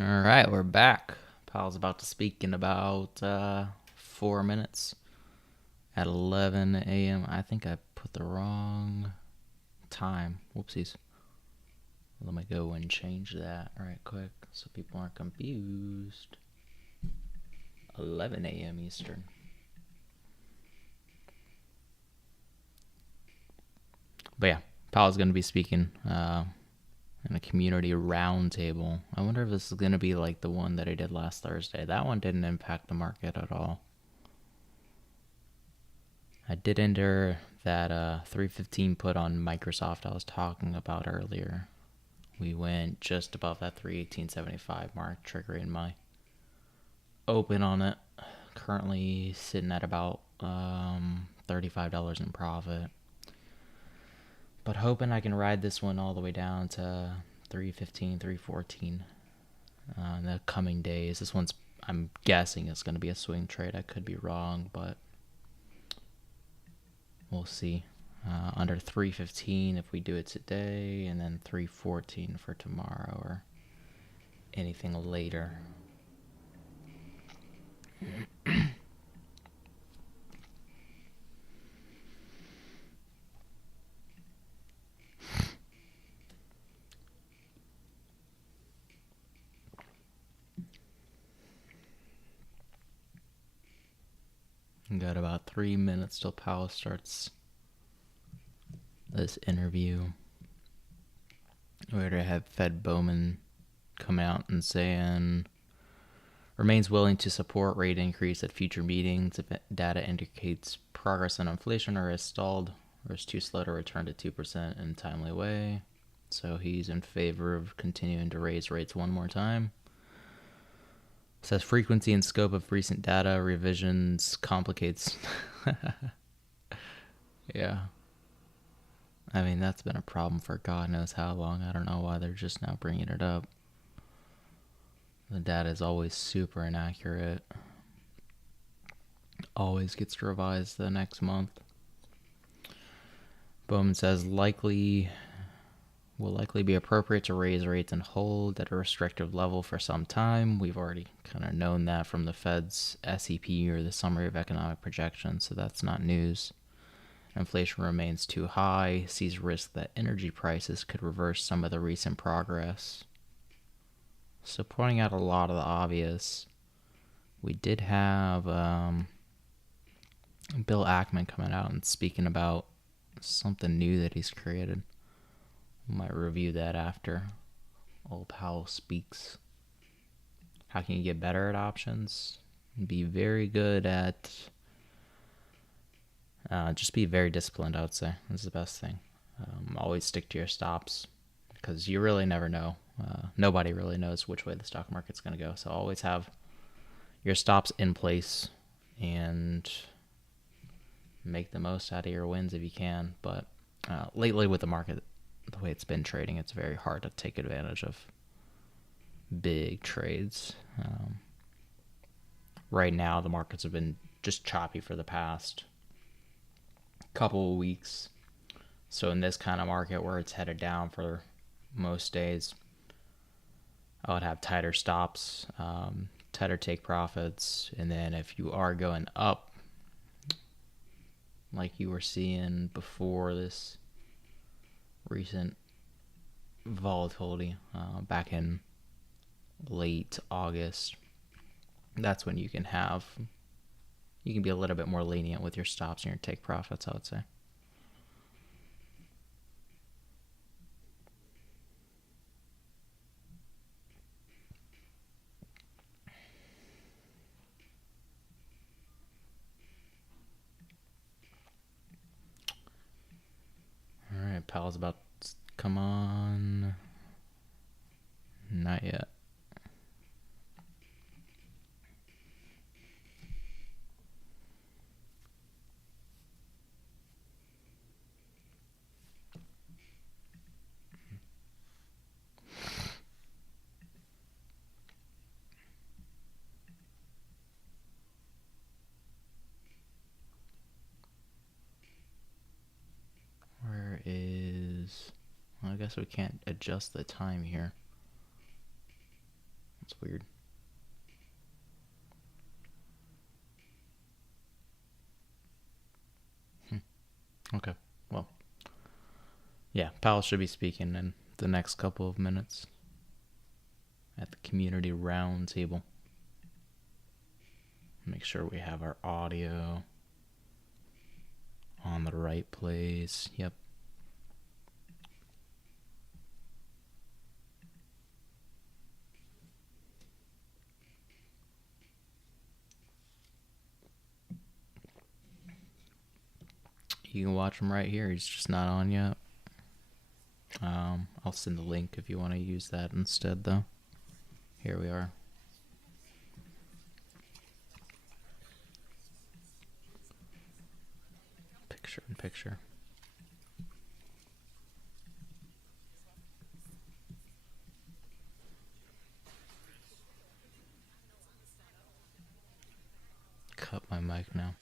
All right, we're back. Powell's about to speak in about 4 minutes at 11 a.m. I think I put the wrong time. Whoopsies. Let me go and change that right quick so people aren't confused. 11 a.m. Eastern. But yeah, Powell's going to be speaking in a community roundtable. I wonder if this is going to be like the one that I did last Thursday. That one didn't impact the market at all. I did enter that 315 put on Microsoft I was talking about earlier. We went just above that 318.75 mark, triggering my open on it. Currently sitting at about $35 in profit. But hoping I can ride this one all the way down to 315, 314 in the coming days. This one's, I'm guessing, it's going to be a swing trade. I could be wrong, but we'll see. Under 315 if we do it today, and then 314 for tomorrow or anything later. Got about 3 minutes till Powell starts this interview. We already have Fed Bowman come out and saying remains willing to support rate increase at future meetings if data indicates progress on inflation or is stalled or is too slow to return to 2% in a timely way. So he's in favor of continuing to raise rates one more time. Says frequency and scope of recent data revisions complicates. Yeah. I mean, that's been a problem for God knows how long. I don't know why they're just now bringing it up. The data is always super inaccurate. Always gets revised the next month. Bowman says will likely be appropriate to raise rates and hold at a restrictive level for some time. We've already kind of known that from the Fed's SEP, or the Summary of Economic Projections, so that's not news. Inflation remains too high, sees risk that energy prices could reverse some of the recent progress. So pointing out a lot of the obvious, we did have Bill Ackman coming out and speaking about something new that he's created. We might review that after old Powell speaks. How can you get better at options? Be very good at just be very disciplined, I would say. That's the best thing. Always stick to your stops because you really never know. Nobody really knows which way the stock market's going to go. So always have your stops in place and make the most out of your wins if you can. But lately with the market, the way it's been trading, it's very hard to take advantage of big trades. Right now, the markets have been just choppy for the past couple of weeks. So in this kind of market where it's headed down for most days, I would have tighter stops, tighter take profits, and then if you are going up, like you were seeing before this recent volatility back in late August, that's when you can be a little bit more lenient with your stops and your take profits, I would say. All right, Pal's about to come on. Not yet. Where is... Well, I guess we can't adjust the time here. It's weird. Okay. Well, yeah, Powell should be speaking in the next couple of minutes at the community roundtable. Make sure we have our audio on the right place. Yep. You can watch him right here. He's just not on yet. I'll send the link if you want to use that instead, though. Here we are. Picture in picture. Cut my mic now.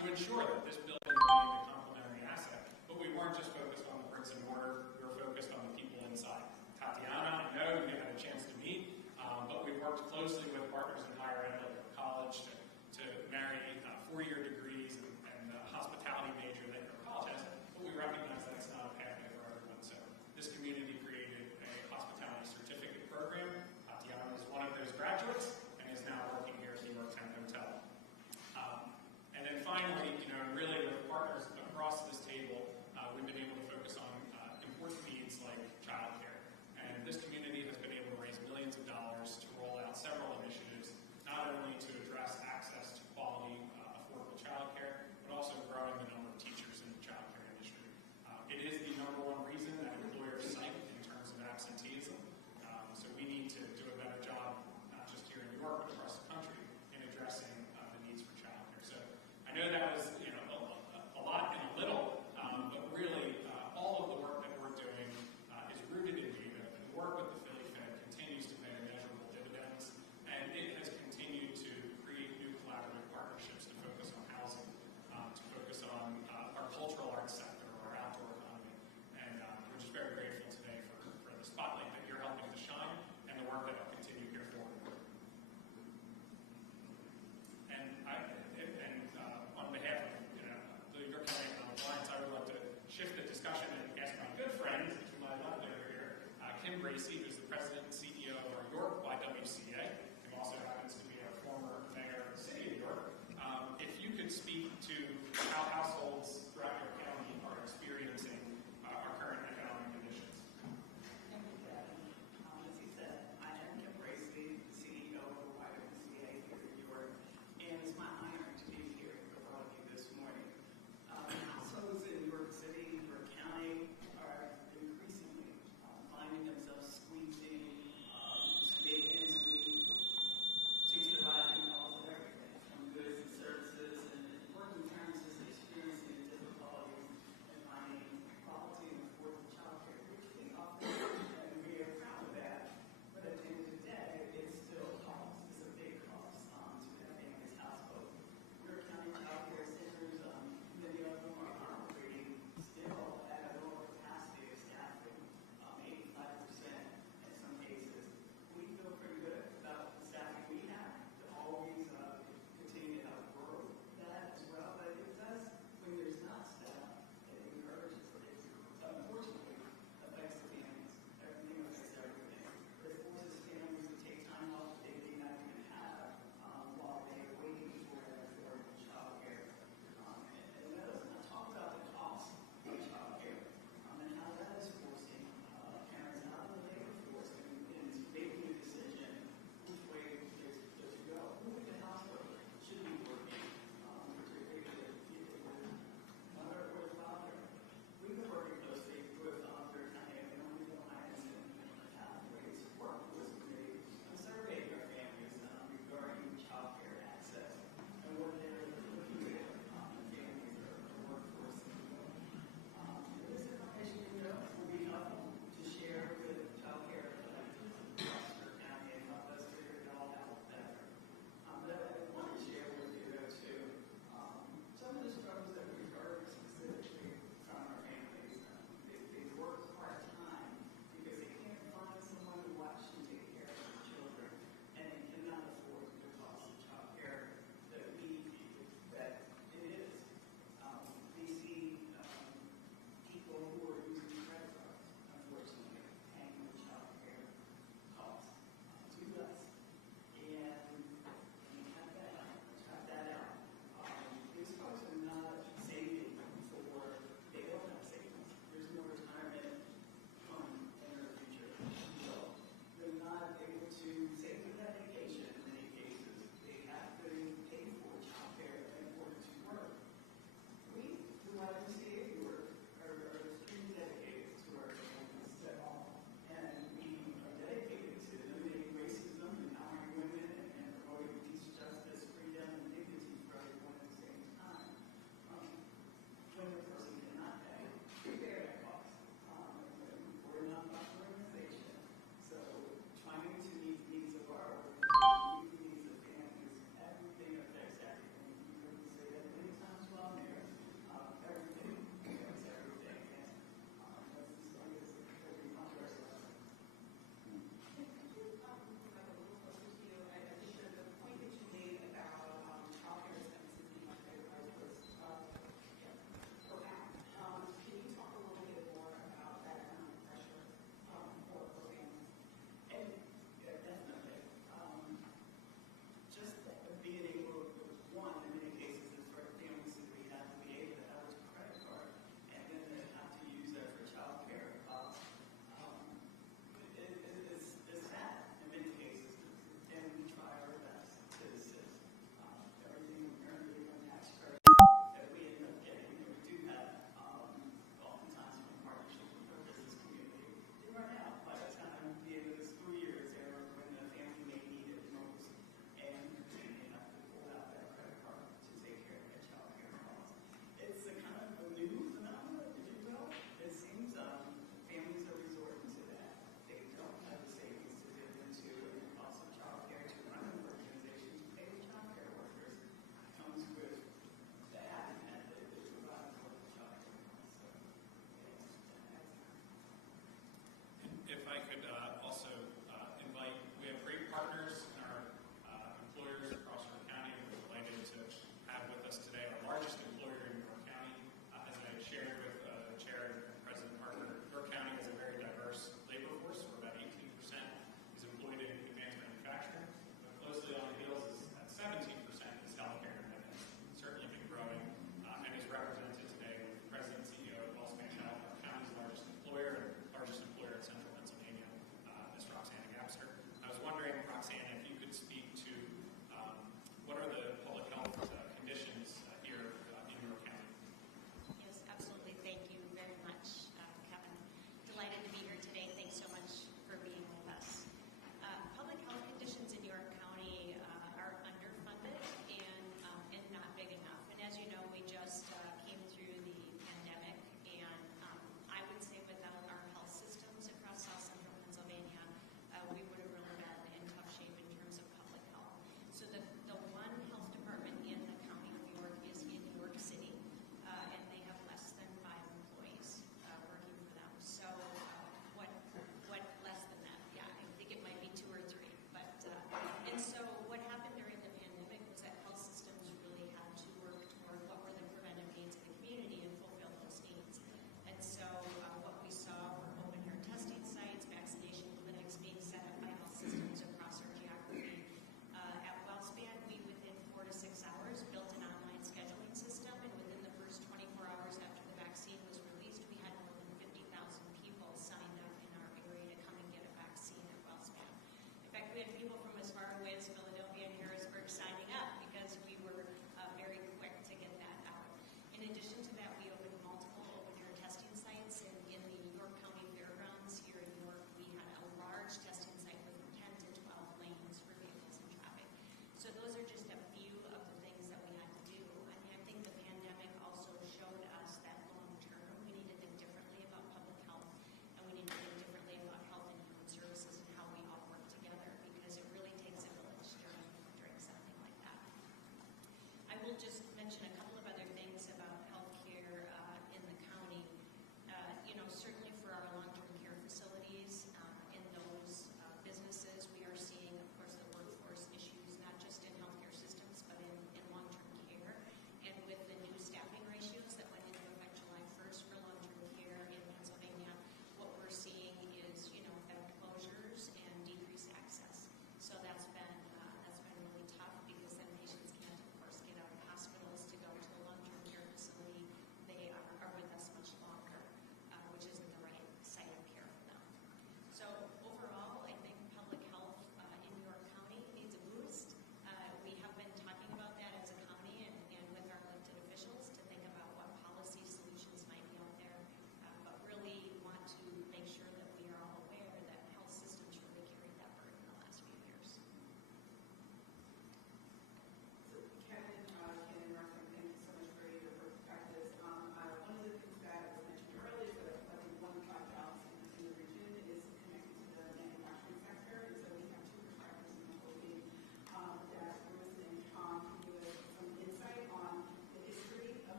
to ensure that this building remained a complementary asset. But we weren't just focused on the bricks and mortar, we were focused on the people inside. Tatiana, I know you had a chance to meet, but we worked closely with partners in higher ed, like your college, to marry 4-year degrees and hospitality major that your college has. But we recognize that it's not a pathway for everyone. So this community created a hospitality certificate program. Tatiana is one of those graduates and is now working here at the Yorktown Hotel. And then finally, really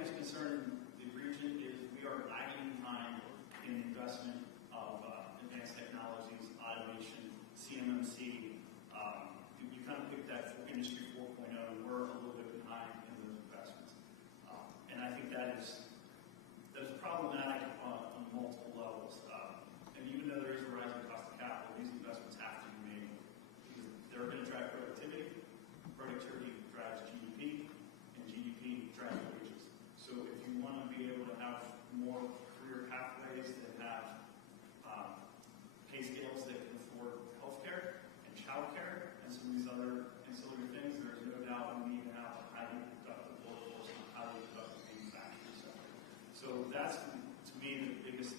biggest concern in the region is we are lagging behind in investment of advanced technologies, automation, CMMC. You kind of picked that industry 4.0, and we're a little bit behind in those investments. And I think that's problematic on multiple levels. And even though there is a rising cost of capital, these investments have to be made because they're going to drive productivity. Productivity drives GDP, and GDP drives wages. So if you want to be able to have more career pathways that have pay scales that can afford healthcare and childcare and some of these other ancillary things, there's no doubt we need to have a highly productive workforce and a highly productive manufacturing sector. So that's, to me, the biggest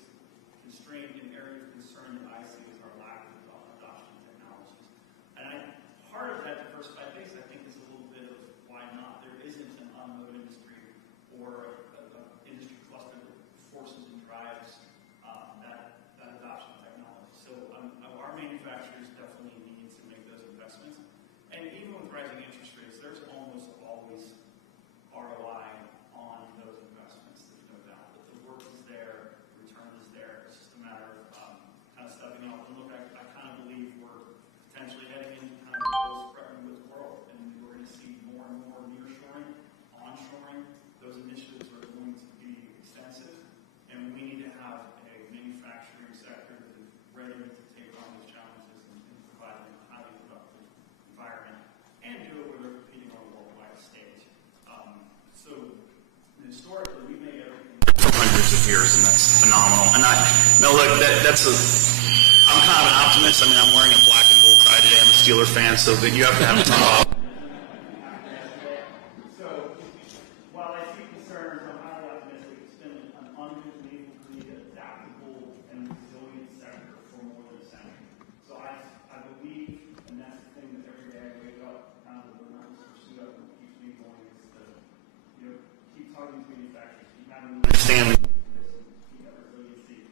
constraint and area of concern that I see is our lack of adoption of technologies. And part of that diversified base, I think, is a little bit of why not. There isn't an automotive industry or an industry cluster that forces and drives that adoption of technology. So our manufacturers definitely need to make those investments. And even with rising interest rates, there's almost always ROI on those investments. There's no doubt. But the work is there, the return is there. It's just a matter of kind of stepping up. And look, I kind of believe we're potentially heading into kind of a post-Bretton world, and we're going to see more and more nearshoring, onshoring. Those initiatives are going to be extensive, and we need to have a manufacturing sector that is ready to take on those challenges and provide a highly productive environment, and do it where they're competing on a worldwide stage. So historically, we made everything for hundreds of years, and that's phenomenal. And I'm kind of an optimist. I mean, I'm wearing a black and gold tie today. I'm a Steeler fan, so that you have to have a ton of. So, while I see concerns, I'm highly optimistic. It's been an unbelievably adaptable and resilient sector for more than a century. So I believe, and that's the thing that every day I wake up, kind of the relentless pursuit of what keeps me going is to, keep talking to manufacturers, keep having understanding.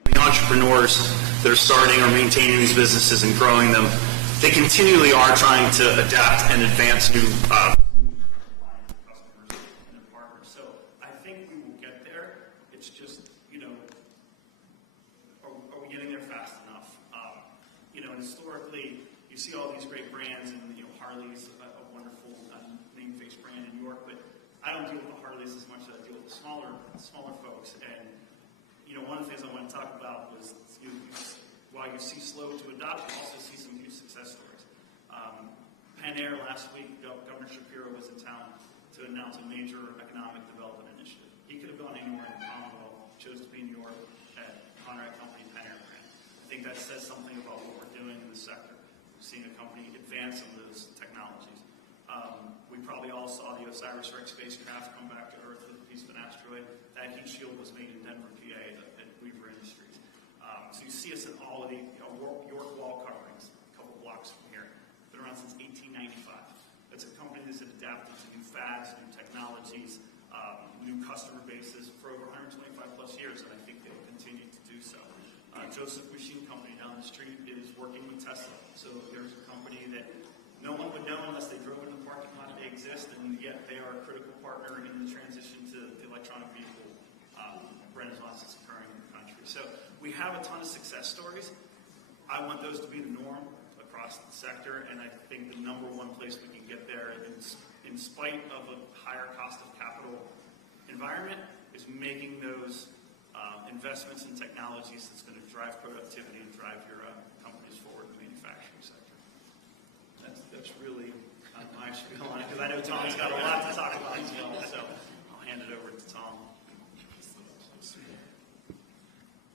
The entrepreneurs that are starting or maintaining these businesses and growing them, they continually are trying to adapt and advance new customers and partners. So I think we will get there. It's just, are we getting there fast enough? Historically, you see all these great brands, and Harley's a wonderful name-based brand in New York, but I don't deal with the Harleys as much as I deal with the smaller folks. And one of the things I want to talk about was while you see slow to adopt, you also see some huge success stories. Pan Air last week, Governor Shapiro was in town to announce a major economic development initiative. He could have gone anywhere in the Commonwealth, chose to be in New York at Conrad Company Pan Air brand. I think that says something about what we're doing in the sector. We're seeing a company advance some of those technologies. We probably all saw the OSIRIS-REx spacecraft come back to Earth with a piece of an asteroid. That heat shield was made in Denver, PA, at Weaver Industries. So you see us in all of the York wall coverings, a couple blocks from here. Been around since 1895. It's a company that's adapted to new fads, new technologies, new customer bases for over 125 plus years, and I think they'll continue to do so. Joseph Machine Company down the street is working with Tesla. So there's a company that no one would know unless they drove in the parking lot. They exist, and yet they are a critical partner in the transition to the electronic vehicle renaissance that's occurring in the country. So we have a ton of success stories. I want those to be the norm across the sector, and I think the number one place we can get there, in spite of a higher cost of capital environment, is making those investments in technologies that's going to drive productivity and drive your companies forward in the manufacturing sector. That's really my spiel on it, because I know Tom's got a lot to talk about as well, so I'll hand it over to Tom.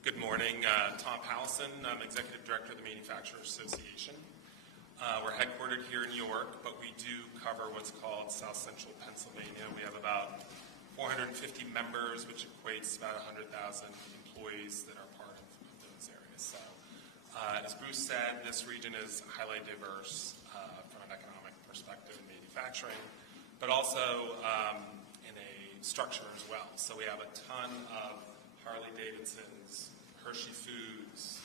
Good morning. Tom Powelson. I'm Executive Director of the Manufacturers Association. We're headquartered here in New York, but we do cover what's called South Central Pennsylvania. We have about 450 members, which equates to about 100,000 employees that are part of those areas. So, as Bruce said, this region is highly diverse from an economic perspective in manufacturing, but also in a structure as well. So we have a ton of Harley-Davidsons, Hershey Foods,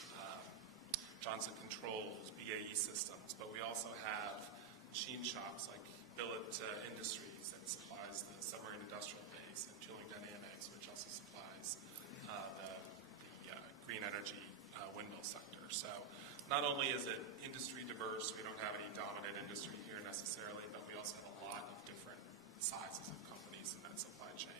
Johnson Controls, BAE Systems, but we also have machine shops like Billet Industries that supplies the submarine industrial base, and Tooling Dynamics, Not only is it industry diverse, we don't have any dominant industry here necessarily, but we also have a lot of different sizes of companies in that supply chain.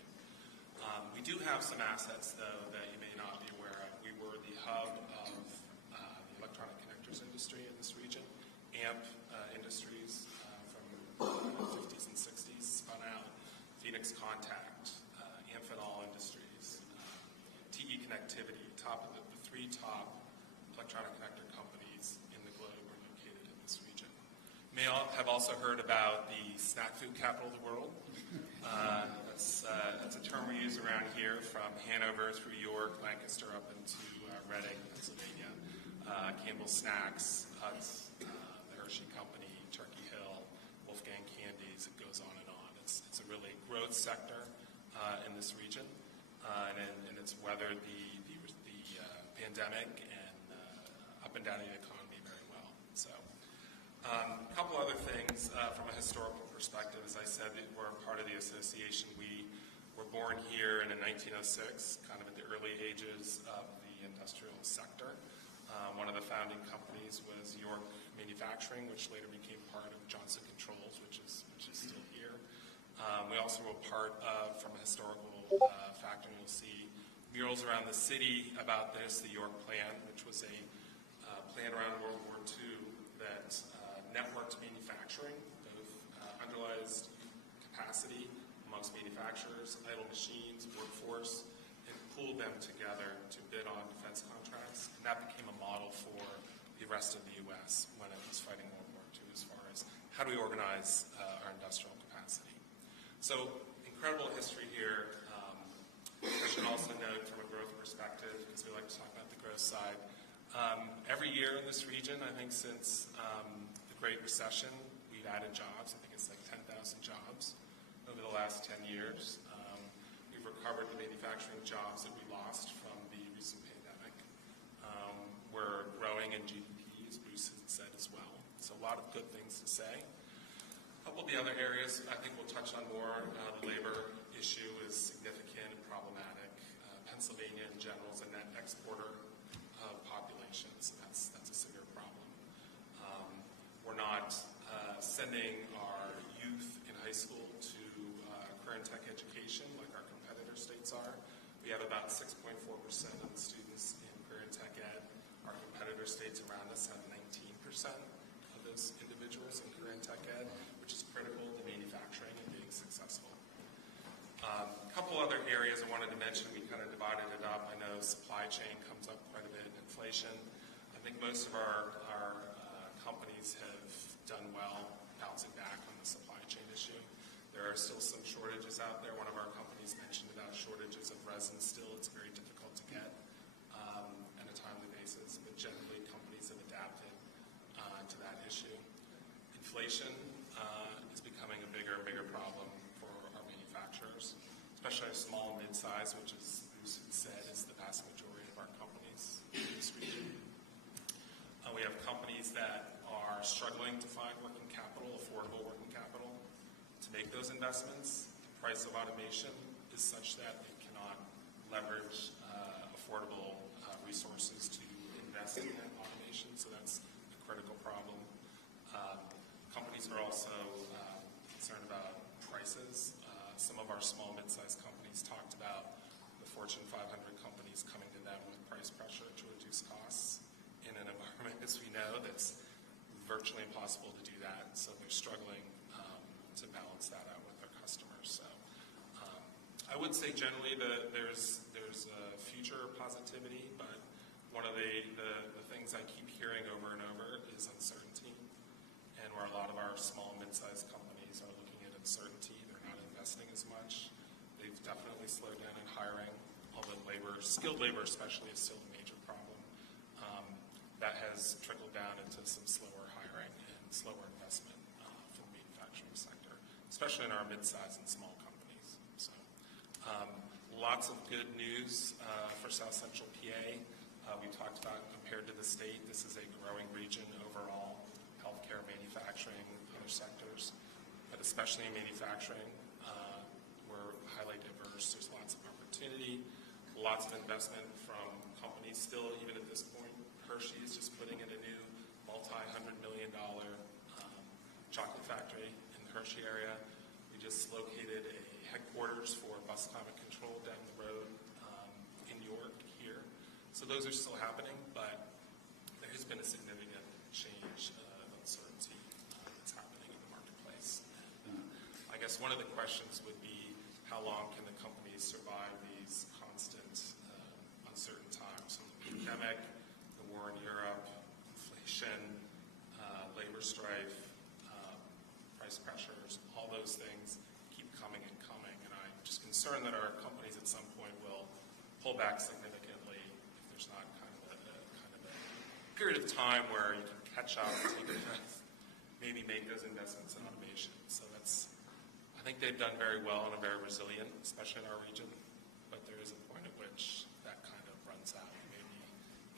We do have some assets, though, that you may not be aware of. We were the hub of the electronic connectors industry in this region. AMP Industries from the 50s and 60s spun out. Phoenix Contact, Amphenol Industries, TE Connectivity, top of the three top electronic connector companies in the globe are located in this region. You may have also heard about the snack food capital of the world. That's a term we use around here, from Hanover through York, Lancaster, up into Reading, Pennsylvania. Campbell Snacks, Utz, the Hershey Company, Turkey Hill, Wolfgang Candies, it goes on and on. It's a really growth sector in this region, and it's weathered the pandemic and up and down the economy very well. So, a couple other things from a historical perspective. As I said, we're part of the association. We were born here in 1906, kind of at the early ages of the industrial sector. One of the founding companies was York Manufacturing, which later became part of Johnson Controls, which is still here. We also were part of, from a historical factor, and you'll see murals around the city about this, the York Plan, which was a plan around World War II that networked manufacturing, both underutilized capacity amongst manufacturers, idle machines, workforce, and pooled them together to bid on defense contracts. And that became a model for the rest of the U.S. when it was fighting World War II, as far as how do we organize our industrial capacity. So, incredible history here. I should also note, from a growth perspective, because we like to talk about the growth side, every year in this region, I think since the Great Recession, we've added jobs. I think it's like 10,000 jobs over the last 10 years. We've recovered the manufacturing jobs that we lost from the recent pandemic. We're growing in GDP, as Bruce had said as well. So a lot of good things to say. A couple of the other areas I think we'll touch on more. The labor issue is significant and problematic. Pennsylvania in general is a net exporter of population, so that's a severe problem. We're not sending our youth in high school to career and tech education like our competitor states are. We have about 6.4% of the students in career and tech ed. Our competitor states around us have 19% of those individuals in career and tech ed, which is critical to manufacturing and being successful. A couple other areas I wanted to mention, we kind of divided it up. I know supply chain comes up quite a bit, inflation. I think most of our companies have done well bouncing back on the supply chain issue. There are still some shortages out there. One of our companies mentioned about shortages of resin still. It's very difficult to get on a timely basis, but generally companies have adapted to that issue. Inflation is becoming a bigger and bigger problem for our manufacturers, especially small and mid-size, which, as Bruce said, is the vast majority of our companies in this region. We have companies that are struggling to find working capital, affordable working capital, to make those investments. The price of automation is such that they cannot leverage affordable resources to invest in that automation, so that's a critical problem. Companies are also concerned about prices. Some of our small, mid-sized companies talked about the Fortune 500 companies coming to them with price pressure to reduce costs in an environment, as we know, that's virtually impossible to do that. So they're struggling to balance that out with their customers. So I would say generally there's a future positivity, but one of the things I keep hearing over and over is uncertainty. And where a lot of our small, mid-sized companies are looking at uncertainty, they're not investing as much. They've definitely slowed down in hiring, although skilled labor especially, is still a major problem. That has trickled down into some slower hiring and slower investment for the manufacturing sector, especially in our mid-sized and small companies. So, lots of good news for South Central PA. We talked about, compared to the state, this is a growing region overall. Healthcare, manufacturing, other sectors, but especially in manufacturing, we're highly diverse. There's lots of opportunity, lots of investment from companies still, even at this point. Hershey is just putting in a new multi-$100 million chocolate factory in the Hershey area. We just located a headquarters for bus climate control down the road in York here. So those are still happening, but there has been a significant change of uncertainty that's happening in the marketplace. I guess one of the questions would be, how long can the companies survive these constant uncertain times? So the pandemic, the war in Europe, inflation, labor strife, price pressures, all those things keep coming and coming. And I'm just concerned that our companies at some point will pull back significantly if there's not kind of a period of time where you can catch up, take a breath, maybe make those investments in automation. So I think they've done very well and are very resilient, especially in our region. But there is a point at which that kind of runs out, maybe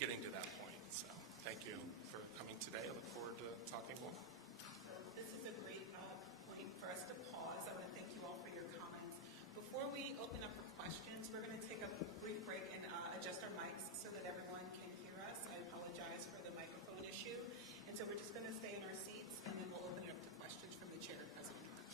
getting to that point. So thank you for coming today. I look forward to talking more. So this is a great point for us to pause. I want to thank you all for your comments. Before we open up for questions, we're going to take a brief break and adjust our mics so that everyone can hear us. I apologize for the microphone issue. And so we're just going to stay in our seats, and then we'll open it up to questions from the chair, President Hart.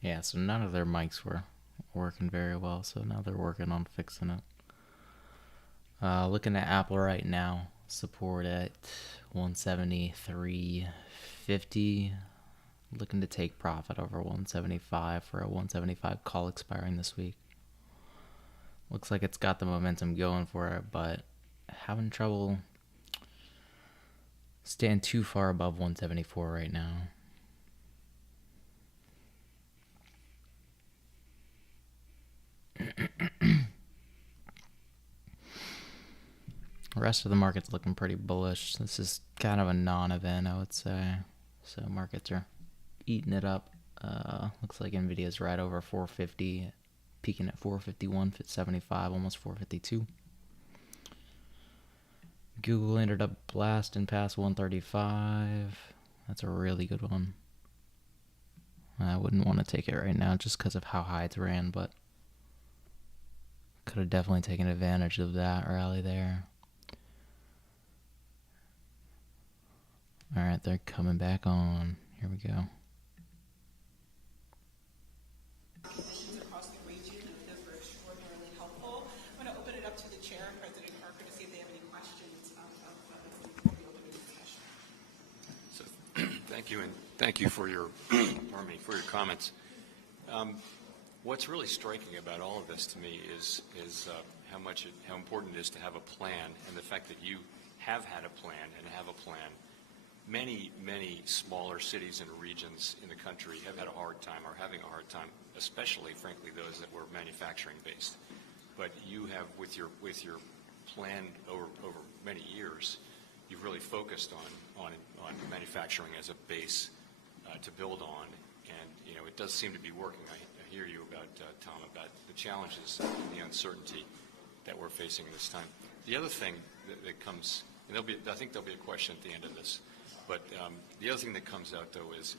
Yeah, so none of their mics were working very well, so now they're working on fixing it. Looking at Apple right now, support at 173.50. Looking to take profit over 175 for a 175 call expiring this week. Looks like it's got the momentum going for it, but having trouble staying too far above 174 right now. The rest of the market's looking pretty bullish. This is kind of a non-event, I would say. So markets are eating it up. Looks like Nvidia's right over 450, peaking at 451.75, almost 452. Google ended up blasting past 135. That's a really good one. I wouldn't want to take it right now just because of how high it's ran, but could have definitely taken advantage of that rally there. All right, they're coming back on. Here we go. Conditions across the region, and those were extraordinarily helpful. I'm going to open it up to the chair and President Parker to see if they have any questions before we open the discussion. So, thank you, and thank you for your, for your comments. What's really striking about all of this to me is how important it is to have a plan, and the fact that you have had a plan and have a plan. Many smaller cities and regions in the country have had a hard time, or having a hard time, especially, frankly, those that were manufacturing based. But you have, with your plan over many years, you've really focused on manufacturing as a base to build on, and it does seem to be working. I hear you about Tom, about the challenges and the uncertainty that we're facing this time. The other thing that comes, and I think there'll be a question at the end of this. But the other thing that comes out, though, is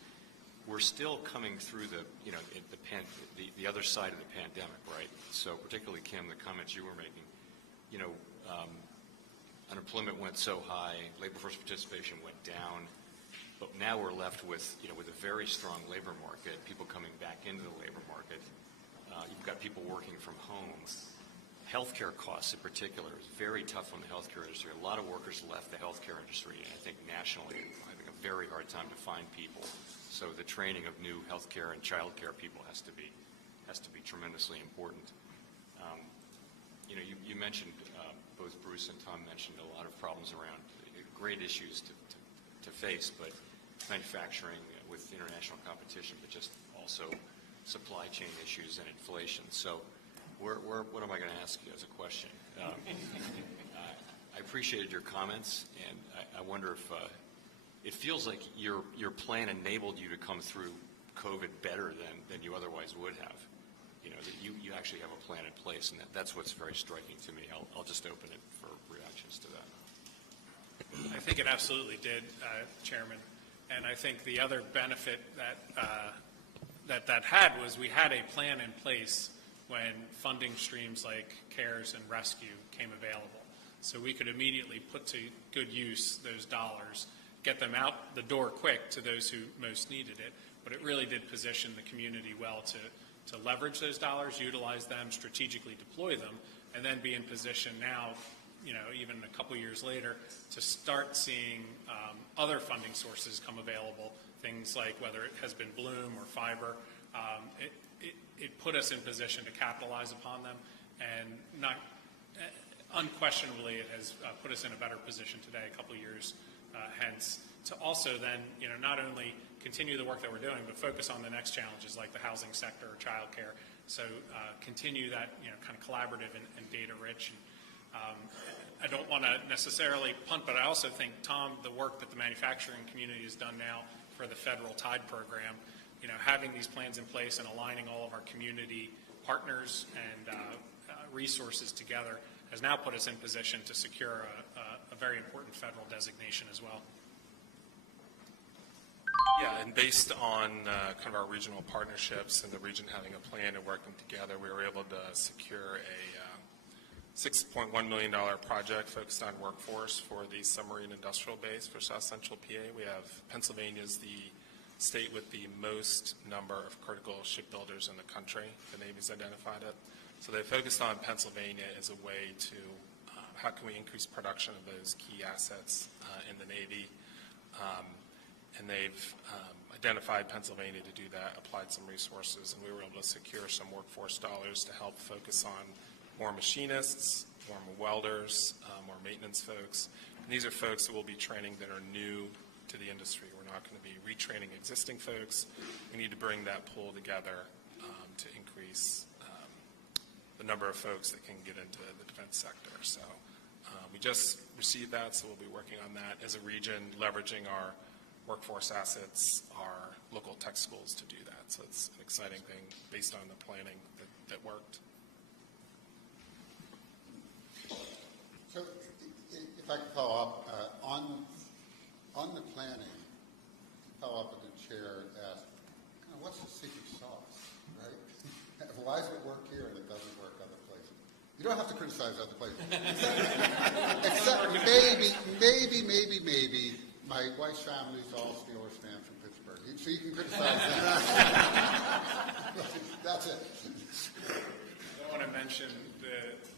we're still coming through the other side of the pandemic, right? So particularly, Kim, the comments you were making, unemployment went so high, labor force participation went down, but now we're left with a very strong labor market, people coming back into the labor market. You've got people working from home. Healthcare costs, in particular, is very tough on the healthcare industry. A lot of workers left the healthcare industry, and I think nationally, are having a very hard time to find people. So the training of new healthcare and childcare people has to be tremendously important. You mentioned, both Bruce and Tom mentioned a lot of problems around great issues to face, but manufacturing with international competition, but just also supply chain issues and inflation. So. What am I going to ask you as a question? I appreciated your comments, and I wonder it feels like your plan enabled you to come through COVID better than you otherwise would have. You know, that you actually have a plan in place, and that's what's very striking to me. I'll just open it for reactions to that. I think it absolutely did, Chairman. And I think the other benefit that had was we had a plan in place when funding streams like CARES and Rescue came available. So we could immediately put to good use those dollars, get them out the door quick to those who most needed it. But it really did position the community well to leverage those dollars, utilize them, strategically deploy them, and then be in position now, you know, even a couple years later, to start seeing other funding sources come available, things like whether it has been Bloom or Fiber. It put us in position to capitalize upon them, and unquestionably it has put us in a better position today, a couple years hence, to also then, you know, not only continue the work that we're doing, but focus on the next challenges like the housing sector or childcare. So continue that, you know, kind of collaborative and data rich. I don't want to necessarily punt, but I also think, Tom, the work that the manufacturing community has done now for the federal TIDE program, you know, having these plans in place and aligning all of our community partners and resources together has now put us in position to secure a very important federal designation as well. Yeah, and based on kind of our regional partnerships and the region having a plan and working together, we were able to secure a $6.1 million project focused on workforce for the submarine industrial base for South Central PA. We have Pennsylvania's the state with the most number of critical shipbuilders in the country. The Navy's identified it. So they focused on Pennsylvania as a way to how can we increase production of those key assets in the Navy. And they've identified Pennsylvania to do that, applied some resources, and we were able to secure some workforce dollars to help focus on more machinists, more welders, more maintenance folks. And these are folks that will be training that are new to the industry. We're not going to be retraining existing folks. We need to bring that pool together to increase the number of folks that can get into the defense sector. So we just received that, so we'll be working on that as a region, leveraging our workforce assets, our local tech schools to do that. So it's an exciting thing based on the planning that worked. So if I could follow up, on the planning, follow up with the chair and ask, kind of what's the secret sauce, right? Why does it work here and it doesn't work other places? You don't have to criticize other places. Except maybe, my wife's family's all Steelers fans from Pittsburgh, so you can criticize them. That's it. I want to mention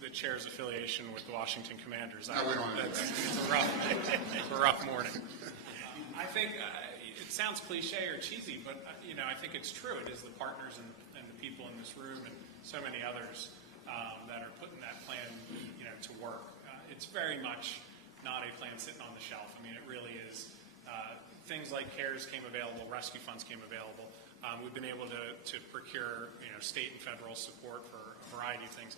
the chair's affiliation with the Washington Commanders. No, we don't want to do that. It's a rough morning. I think it sounds cliche or cheesy, but you know, I think it's true. It is the partners and the people in this room and so many others that are putting that plan, you know, to work. It's very much not a plan sitting on the shelf. I mean, it really is. Things like CARES came available, rescue funds came available. We've been able to procure, you know, state and federal support for a variety of things.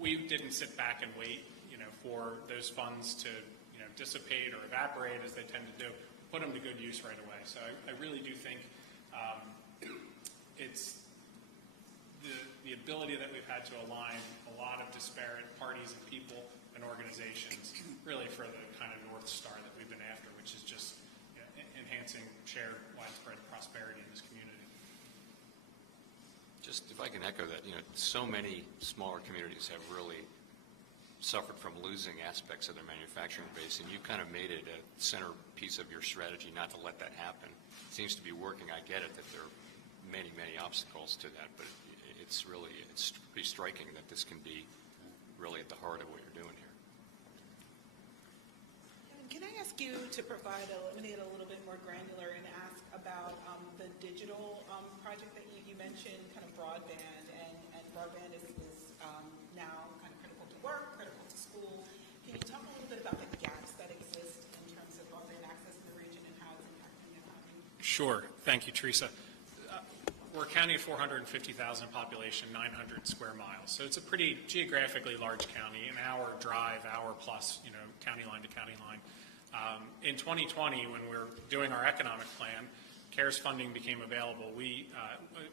We didn't sit back and wait, you know, for those funds to, you know, dissipate or evaporate as they tend to do. Put them to good use right away. So I really do think it's the ability that we've had to align a lot of disparate parties and people and organizations really for the kind of North Star that we've been after, which is just, you know, enhancing shared widespread prosperity in this community. Just if I can echo that, you know, so many smaller communities have really suffered from losing aspects of their manufacturing base, and you've kind of made it a centerpiece of your strategy not to let that happen. It seems to be working. I get it that there are many, many obstacles to that, but it's pretty striking that this can be really at the heart of what you're doing here. Can I ask you to illuminate a little bit more granular and ask about the digital project that you mentioned, kind of broadband, and broadband is now kind of critical to work, critical to school. Can you talk a little bit about the gaps that exist in terms of broadband access in the region and how it's impacting the economy? Sure. Thank you, Teresa. We're a county of 450,000 population, 900 square miles. So it's a pretty geographically large county, an hour drive, hour plus, you know, county line to county line. In 2020, when we were doing our economic plan, CARES funding became available. We,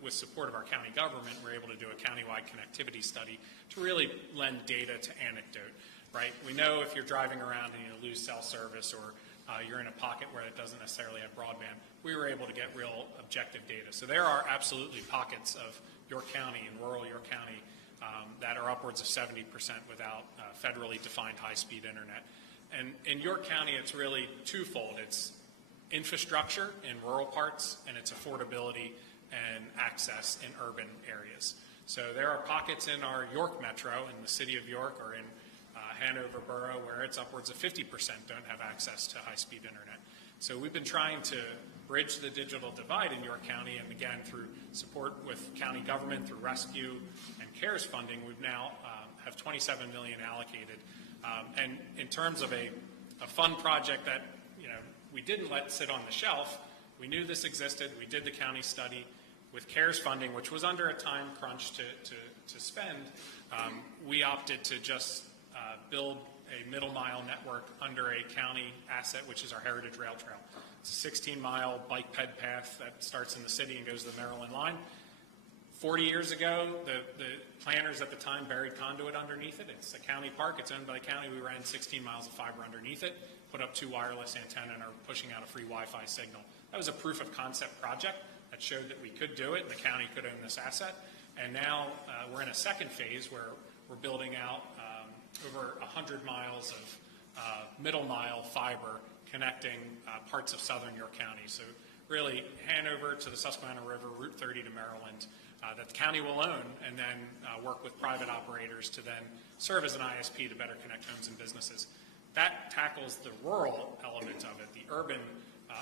with support of our county government, were able to do a countywide connectivity study to really lend data to anecdote, right? We know if you're driving around and you lose cell service or you're in a pocket where it doesn't necessarily have broadband, we were able to get real objective data. So there are absolutely pockets of York County and rural York County that are upwards of 70% without federally defined high-speed internet. And in York County, it's really twofold. It's infrastructure in rural parts, and it's affordability and access in urban areas. So there are pockets in our York metro, in the city of York, or in Hanover Borough, where it's upwards of 50% don't have access to high-speed internet. So we've been trying to bridge the digital divide in York County, and again, through support with county government, through rescue and CARES funding, we've now have $27 million allocated. And in terms of a fun project that we didn't let sit on the shelf, we knew this existed. We did the county study with CARES funding, which was under a time crunch to spend. We opted to just build a middle mile network under a county asset, which is our Heritage Rail Trail. It's a 16-mile bike ped path that starts in the city and goes to the Maryland line. 40 years ago, the planners at the time buried conduit underneath it. It's a county park. It's owned by the county. We ran 16 miles of fiber underneath it, put up 2 wireless antennas, and are pushing out a free Wi-Fi signal. That was a proof of concept project that showed that we could do it and the county could own this asset. And now we're in a second phase where we're building out over 100 miles of middle mile fiber connecting parts of southern York County. So really Hanover to the Susquehanna River, Route 30 to Maryland, that the county will own, and then work with private operators to then serve as an ISP to better connect homes and businesses. That tackles the rural element of it. The urban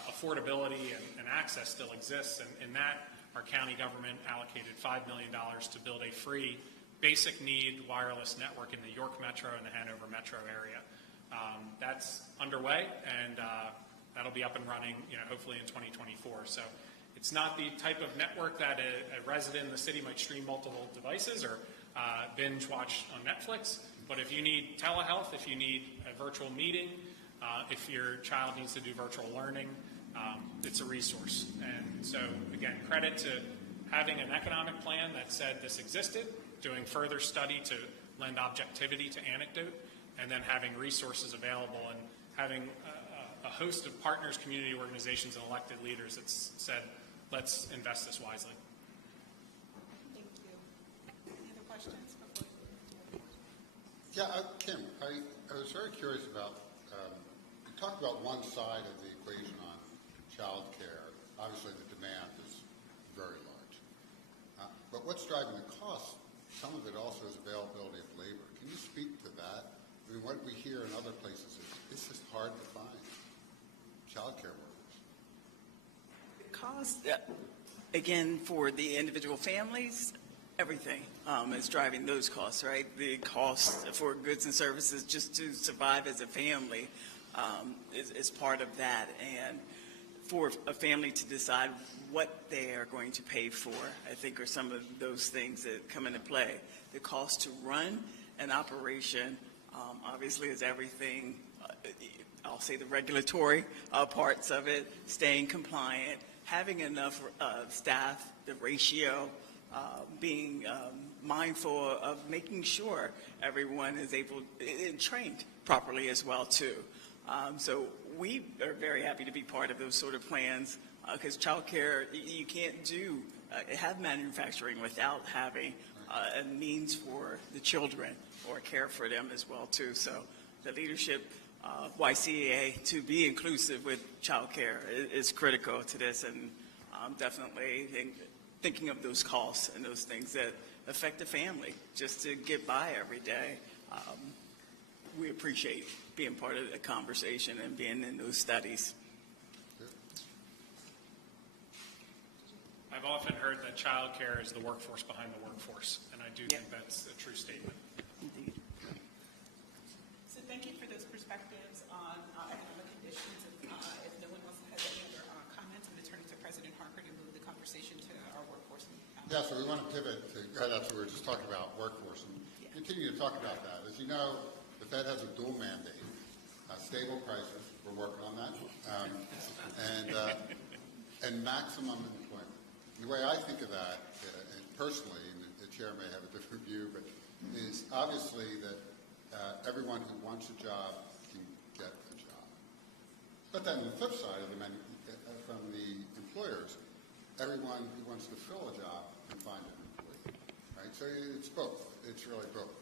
affordability and access still exists, and in that our county government allocated $5 million to build a free basic need wireless network in the York Metro and the Hanover Metro area. That's underway, and that'll be up and running, hopefully in 2024. So it's not the type of network that a resident in the city might stream multiple devices or binge watch on Netflix. But if you need telehealth, if you need a virtual meeting, if your child needs to do virtual learning, it's a resource. And so, again, credit to having an economic plan that said this existed, doing further study to lend objectivity to anecdote, and then having resources available and having a host of partners, community organizations, and elected leaders that said, let's invest this wisely. Thank you. Any other questions? Yeah, Kim, I was very curious about, you talked about one side of the equation on child care. Obviously, the demand is very large. But what's driving the cost? Some of it also is availability of labor. Can you speak to that? I mean, what we hear in other places is it's just hard to find child care workers. Cost, again, for the individual families, everything is driving those costs, right? The cost for goods and services just to survive as a family is part of that. And for a family to decide what they are going to pay for, I think are some of those things that come into play. The cost to run an operation, obviously, is everything. I'll say the regulatory parts of it, staying compliant, having enough staff, the ratio, being mindful of making sure everyone is able and trained properly as well too. So we are very happy to be part of those sort of plans because child care, you can't have manufacturing without having a means for the children or care for them as well too. So the leadership YCA to be inclusive with child care is critical to this, and definitely thinking of those costs and those things that affect the family just to get by every day. We appreciate being part of the conversation and being in those studies. I've often heard that child care is the workforce behind the workforce, and I do think that's a true statement. Indeed. So thank you for those perspectives on economic conditions. If no one else has any other comments, I'm going to turn it to President Harper to move the conversation to our workforce. Yeah, so we want to pivot to, that's what we were just talking about, workforce, and continue to talk about that. As you know, the Fed has a dual mandate. stable prices, we're working on that, and maximum employment. The way I think of that, and personally, and the chair may have a different view, but is obviously that everyone who wants a job can get a job. But then the flip side of from the employers, everyone who wants to fill a job can find an employee, right? So it's both. It's really both.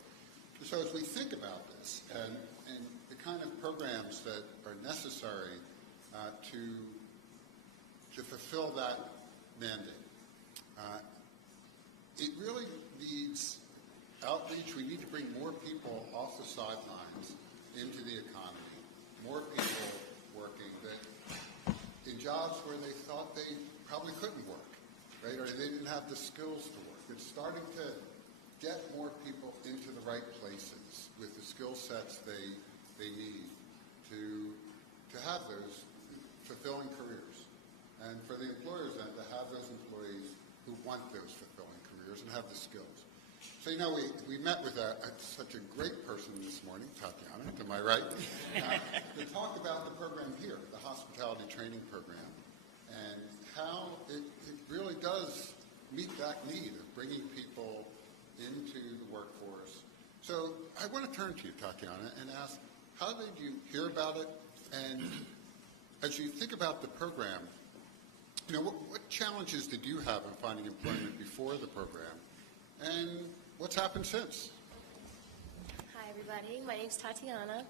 So as we think about this and the kind of programs that are necessary to fulfill that mandate, it really needs outreach. We need to bring more people off the sidelines into the economy, more people working that in jobs where they thought they probably couldn't work, right? Or they didn't have the skills to work. It's starting to get more people into the right places with the skill sets they need to have those fulfilling careers. And for the employers then to have those employees who want those fulfilling careers and have the skills. So, we met with such a great person this morning, Tatiana, to my right, to talk about the program here, the hospitality training program, and how it really does meet that need of bringing people into the workforce. So I want to turn to you, Tatiana, and ask, how did you hear about it? And as you think about the program, what challenges did you have in finding employment before the program? And what's happened since? Hi, everybody. My name's Tatiana.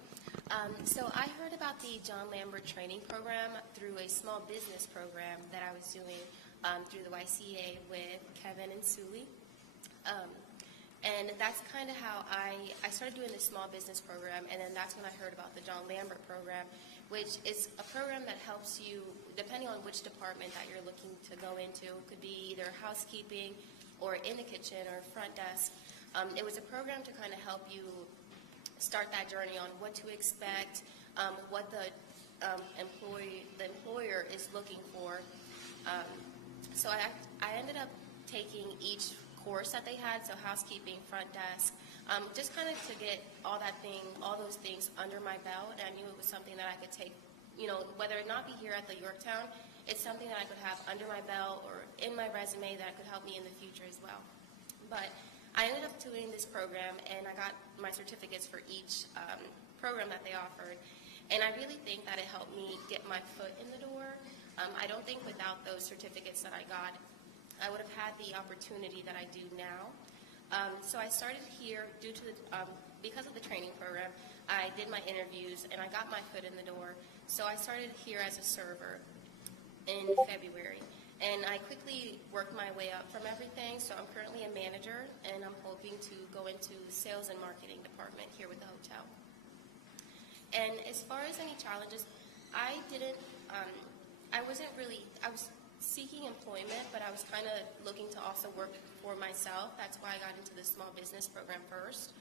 So I heard about the John Lambert training program through a small business program that I was doing through the YCA with Kevin and Suli. And that's kind of how I started doing this small business program, and then that's when I heard about the John Lambert program, which is a program that helps you, depending on which department that you're looking to go into. It could be either housekeeping or in the kitchen or front desk. It was a program to kind of help you start that journey on what to expect, what the employer is looking for. So I ended up taking each course that they had, so housekeeping, front desk, just kind of to get all those things under my belt. I knew it was something that I could take, whether it not be here at the Yorktown, it's something that I could have under my belt or in my resume that could help me in the future as well. But I ended up doing this program, and I got my certificates for each program that they offered. And I really think that it helped me get my foot in the door. I don't think without those certificates that I got, I would have had the opportunity that I do now. So I started here because of the training program. I did my interviews, and I got my foot in the door. So I started here as a server in February. And I quickly worked my way up from everything. So I'm currently a manager, and I'm hoping to go into the sales and marketing department here with the hotel. And as far as any challenges, I was seeking employment, but I was kind of looking to also work for myself. That's why I got into the small business program first.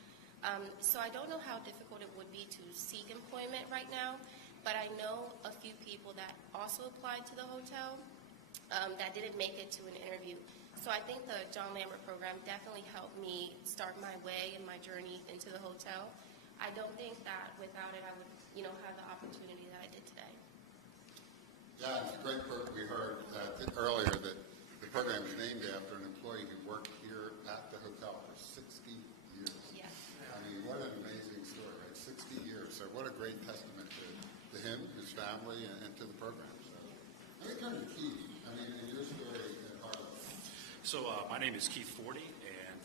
So I don't know how difficult it would be to seek employment right now, but I know a few people that also applied to the hotel that didn't make it to an interview. So I think the John Lambert program definitely helped me start my way and my journey into the hotel. I don't think that without it I would, have the opportunity that I did today. Yeah, it's a great quote. We heard earlier that the program is named after an employee who worked here at the hotel for 60 years. Yes. I mean, what an amazing story, right? 60 years. So what a great testament to him, his family, and to the program. So let me turn to Keith. I mean, in your story at Harley. So my name is Keith Forty, and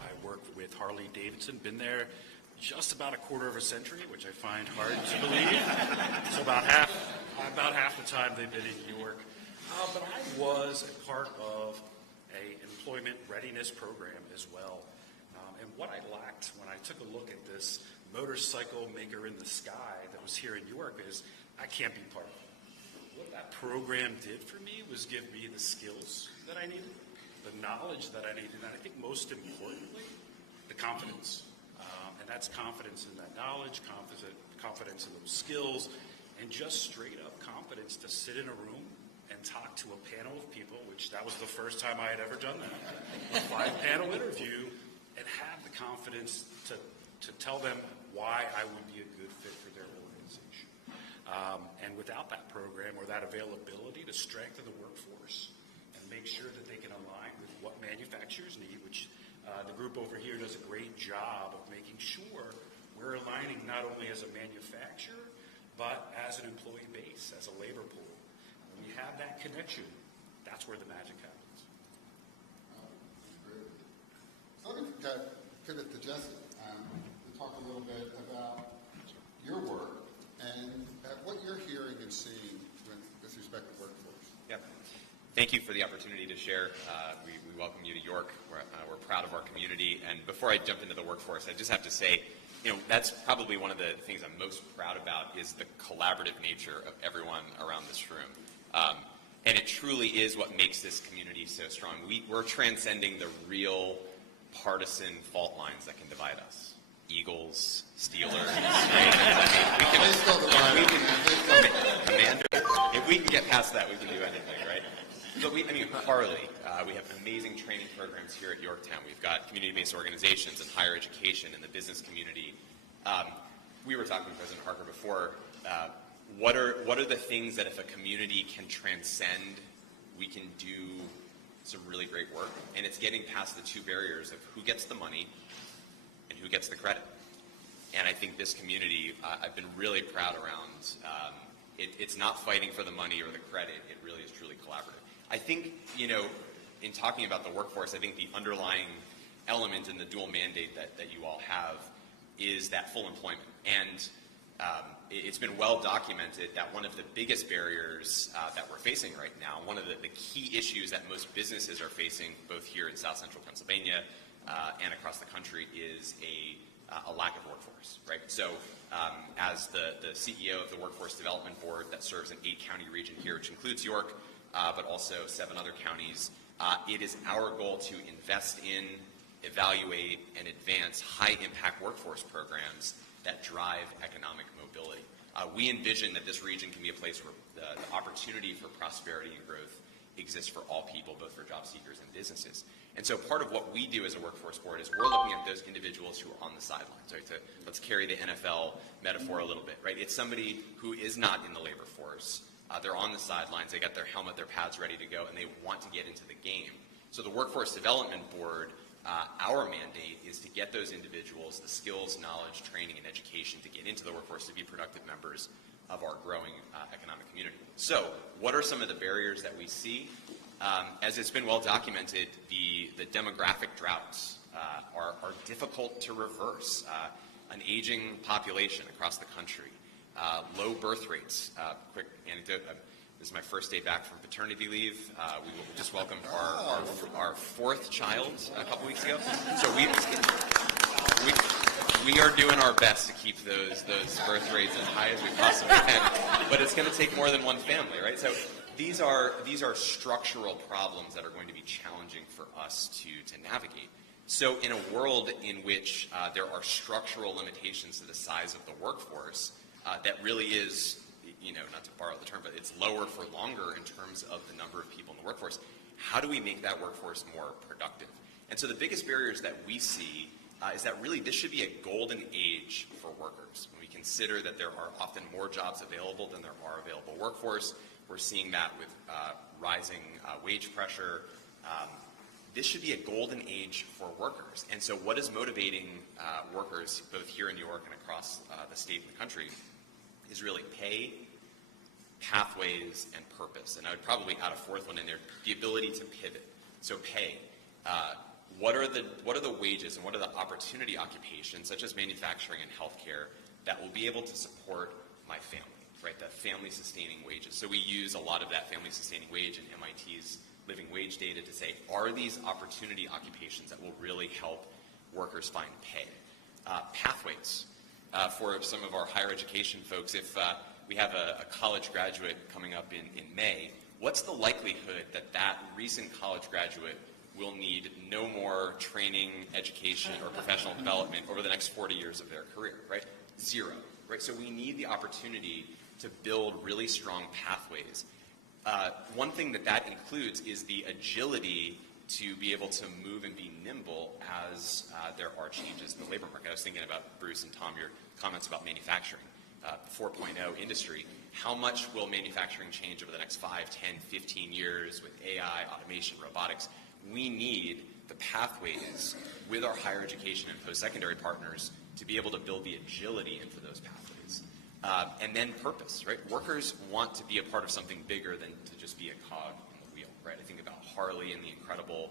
I work with Harley Davidson. Been there just about a quarter of a century, which I find hard to believe. So about half the time they've been in New York. But I was a part of a employment readiness program as well. And what I lacked when I took a look at this motorcycle maker in the sky that was here in Newark is I can't be part of it. What that program did for me was give me the skills that I needed, the knowledge that I needed, and I think most importantly, the confidence. And that's confidence in that knowledge, confidence in those skills, and just straight up confidence to sit in a room and talk to a panel of people, which that was the first time I had ever done that, a 5-panel interview, and have the confidence to tell them why I would be a good fit for their And without that program or that availability to strengthen the workforce and make sure that they can align with what manufacturers need, which the group over here does a great job of making sure we're aligning not only as a manufacturer, but as an employee base, as a labor pool. When we have that connection, that's where the magic happens. So I'm going to pivot to Jesse to talk a little bit about your work and what you're hearing and seeing with respect to workforce. Yeah. Thank you for the opportunity to share. We welcome you to York. We're proud of our community. And before I jump into the workforce, I just have to say, that's probably one of the things I'm most proud about is the collaborative nature of everyone around this room. And it truly is what makes this community so strong. We're transcending the real partisan fault lines that can divide us. Eagles, Steelers, Commanders. If we can get past that, we can do anything, right? But Harley, we have amazing training programs here at Yorktown. We've got community-based organizations in higher education and the business community. We were talking to President Harker before. What are the things that if a community can transcend, we can do some really great work? And it's getting past the two barriers of who gets the money and who gets the credit. And I think this community, I've been really proud around. It's not fighting for the money or the credit. It really is truly collaborative. I think, in talking about the workforce, I think the underlying element in the dual mandate that you all have is that full employment. And it's been well documented that one of the biggest barriers that we're facing right now, one of the key issues that most businesses are facing, both here in South Central Pennsylvania and across the country, is a lack of workforce, right? So as the CEO of the Workforce Development Board that serves an 8-county region here, which includes York, but also 7 other counties, it is our goal to invest in, evaluate, and advance high-impact workforce programs that drive economic mobility. We envision that this region can be a place where the opportunity for prosperity and growth exists for all people, both for job seekers and businesses. And so part of what we do as a workforce board is we're looking at those individuals who are on the sidelines. Right? Let's carry the NFL metaphor a little bit. Right? It's somebody who is not in the labor force. They're on the sidelines. They got their helmet, their pads ready to go, and they want to get into the game. So the Workforce Development Board, our mandate is to get those individuals the skills, knowledge, training, and education to get into the workforce to be productive members of our growing economic community. So what are some of the barriers that we see? As it's been well documented, the demographic droughts are difficult to reverse. An aging population across the country, low birth rates. Quick anecdote, this is my first day back from paternity leave. We just welcomed our 4th child a couple weeks ago. So we are doing our best to keep those birth rates as high as we possibly can, but it's going to take more than one family, right? So these are structural problems that are going to be challenging for us to navigate. So in a world in which there are structural limitations to the size of the workforce, that really is, not to borrow the term, but it's lower for longer in terms of the number of people in the workforce. How do we make that workforce more productive? And so the biggest barriers that we see is that really this should be a golden age for workers. When we consider that there are often more jobs available than there are available workforce, we're seeing that with rising wage pressure. This should be a golden age for workers. And so what is motivating workers, both here in New York and across the state and the country, is really pay, pathways, and purpose. And I would probably add a 4th one in there, the ability to pivot. So pay. What are the wages and what are the opportunity occupations, such as manufacturing and healthcare, that will be able to support my family, right? The family-sustaining wages. So we use a lot of that family-sustaining wage in MIT's living wage data to say, are these opportunity occupations that will really help workers find pay? Pathways. For some of our higher education folks, if we have a college graduate coming up in May, what's the likelihood that recent college graduate will need no more training, education, or professional development over the next 40 years of their career, right? 0, right? So we need the opportunity to build really strong pathways. One thing that includes is the agility to be able to move and be nimble as there are changes in the labor market. I was thinking about, Bruce and Tom, your comments about manufacturing, 4.0 industry. how much will manufacturing change over the next 5, 10, 15 years with AI, automation, robotics? We need the pathways with our higher education and post-secondary partners to be able to build the agility into those pathways. And then purpose, right? Workers want to be a part of something bigger than to just be a cog in the wheel, right? I think about Harley and the incredible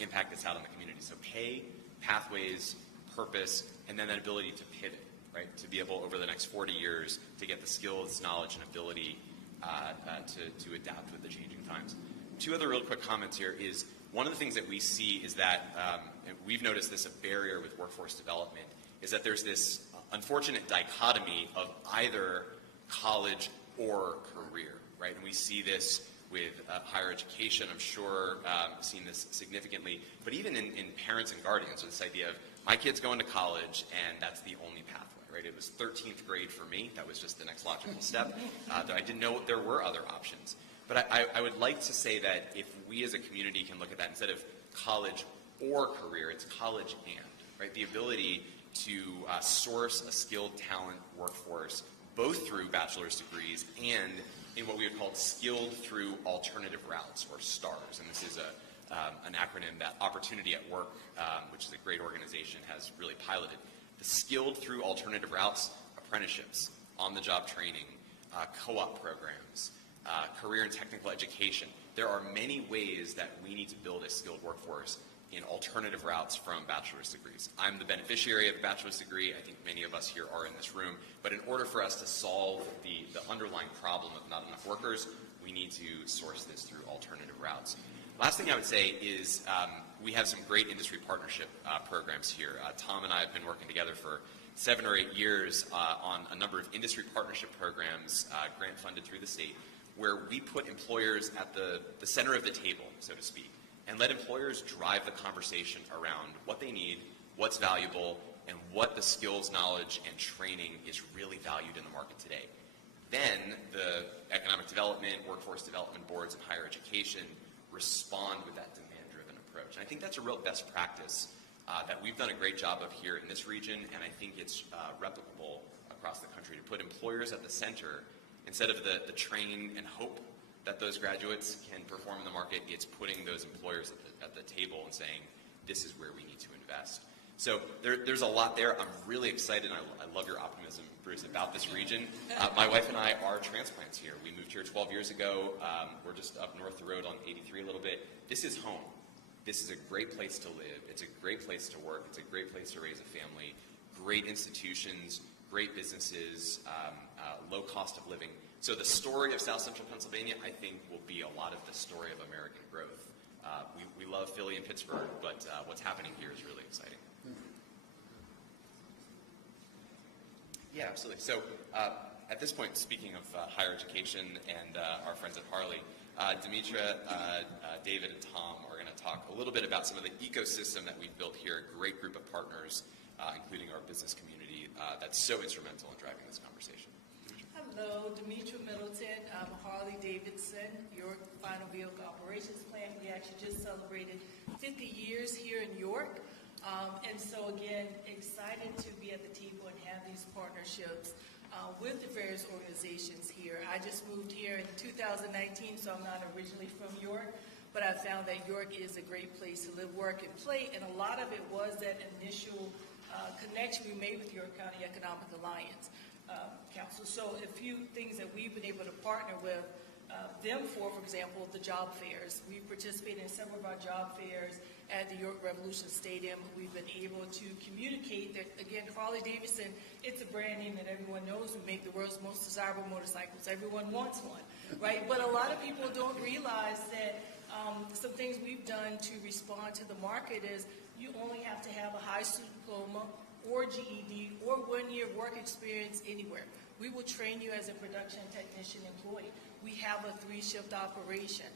impact it's had on the community. So pay, pathways, purpose, and then that ability to pivot, right? To be able, over the next 40 years, to get the skills, knowledge, and ability to adapt with the changing times. Two other real quick comments here is, one of the things that we see is that, and we've noticed this, a barrier with workforce development, is that there's this unfortunate dichotomy of either college or career, right? And we see this with higher education, I'm sure, seen this significantly, but even in parents and guardians, so this idea of my kid's going to college and that's the only pathway, right? It was 13th grade for me, that was just the next logical step, though I didn't know there were other options. But I would like to say that if we as a community can look at that, instead of college or career, it's college and, right? The ability to source a skilled talent workforce, both through bachelor's degrees and in what we would call skilled through alternative routes, or STARS. And this is an acronym that Opportunity at Work, which is a great organization, has really piloted. The skilled through alternative routes, apprenticeships, on-the-job training, co-op programs, career and technical education. There are many ways that we need to build a skilled workforce in alternative routes from bachelor's degrees. I'm the beneficiary of a bachelor's degree. I think many of us here are in this room. But in order for us to solve the underlying problem of not enough workers, we need to source this through alternative routes. Last thing I would say is we have some great industry partnership programs here. Tom and I have been working together for 7 or 8 years on a number of industry partnership programs, grant funded through the state, where we put employers at the center of the table, so to speak, and let employers drive the conversation around what they need, what's valuable, and what the skills, knowledge, and training is really valued in the market today. Then the economic development, workforce development boards, and higher education respond with that demand-driven approach. And I think that's a real best practice that we've done a great job of here in this region, and I think it's replicable across the country, to put employers at the center instead of the train and hope that those graduates can perform in the market. It's putting those employers at the table and saying, this is where we need to invest. So there's a lot there. I'm really excited, and I love your optimism, Bruce, about this region. My wife and I are transplants here. We moved here 12 years ago. We're just up north the road on 83 a little bit. This is home. This is a great place to live. It's a great place to work. It's a great place to raise a family. Great institutions, great businesses, low cost of living. So the story of South Central Pennsylvania, I think, will be a lot of the story of American growth. We love Philly and Pittsburgh, but what's happening here is really exciting. Yeah, absolutely. So at this point, speaking of higher education and our friends at Harley, Demetra, David, and Tom are going to talk a little bit about some of the ecosystem that we've built here, a great group of partners, including our business community, that's so instrumental in driving this conversation. Hello, Demetra Middleton. I'm Harley Davidson, York Final Vehicle Operations Plant. We actually just celebrated 50 years here in York. And so again, excited to be at the table and have these partnerships with the various organizations here. I just moved here in 2019, so I'm not originally from York, but I found that York is a great place to live, work, and play, and a lot of it was that initial connection we made with York County Economic Alliance Council. So a few things that we've been able to partner with them for example, the job fairs. We participated in several of our job fairs at the York Revolution Stadium. We've been able to communicate that, again, Harley Davidson, it's a brand name that everyone knows. We make the world's most desirable motorcycles. Everyone wants one, right? But a lot of people don't realize that some things we've done to respond to the market is you only have to have a high school diploma or GED or 1 year work experience anywhere. We will train you as a production technician employee. We have a 3-shift operation.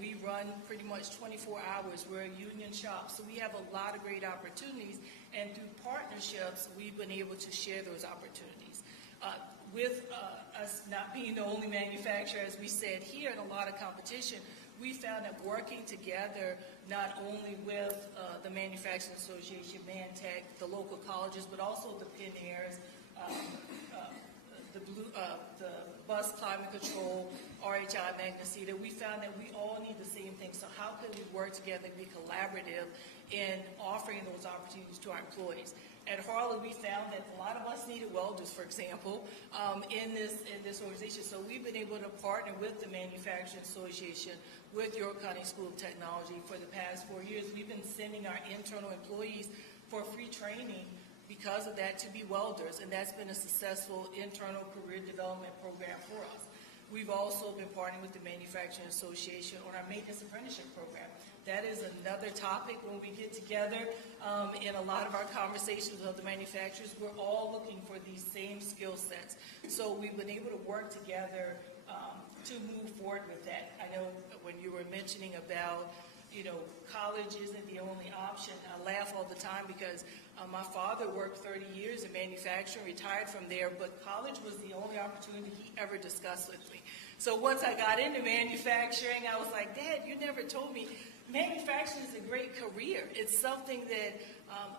We run pretty much 24 hours. We're a union shop. So we have a lot of great opportunities. And through partnerships, we've been able to share those opportunities. With us not being the only manufacturer, as we said here, and a lot of competition, we found that working together, not only with the Manufacturing Association, ManTech, the local colleges, but also the Penn Airs, the the bus climate control, RHI Magnesita, we found that we all need the same thing. So how can we work together and be collaborative in offering those opportunities to our employees? At Harley, we found that a lot of us needed welders, for example, in this organization. So we've been able to partner with the Manufacturing Association, with York County School of Technology for the past 4 years. We've been sending our internal employees for free training because of that to be welders, and that's been a successful internal career development program for us. We've also been partnering with the Manufacturing Association on our maintenance apprenticeship program. That is another topic when we get together in a lot of our conversations with the manufacturers. We're all looking for these same skill sets. So we've been able to work together to move forward with that. I know when you were mentioning about, college isn't the only option, I laugh all the time because my father worked 30 years in manufacturing, retired from there, but college was the only opportunity he ever discussed with me. So once I got into manufacturing, I was like, Dad, you never told me manufacturing is a great career. It's something that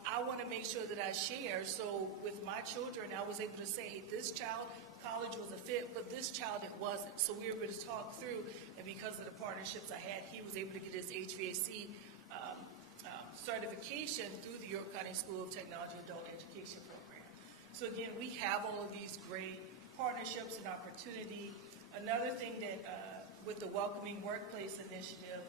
I want to make sure that I share. So with my children, I was able to say, hey, this child, college was a fit, but this child, it wasn't. So we were able to talk through, and because of the partnerships I had, he was able to get his HVAC certification through the York County School of Technology Adult Education Program. So again, we have all of these great partnerships and opportunity. Another thing that with the Welcoming Workplace Initiative,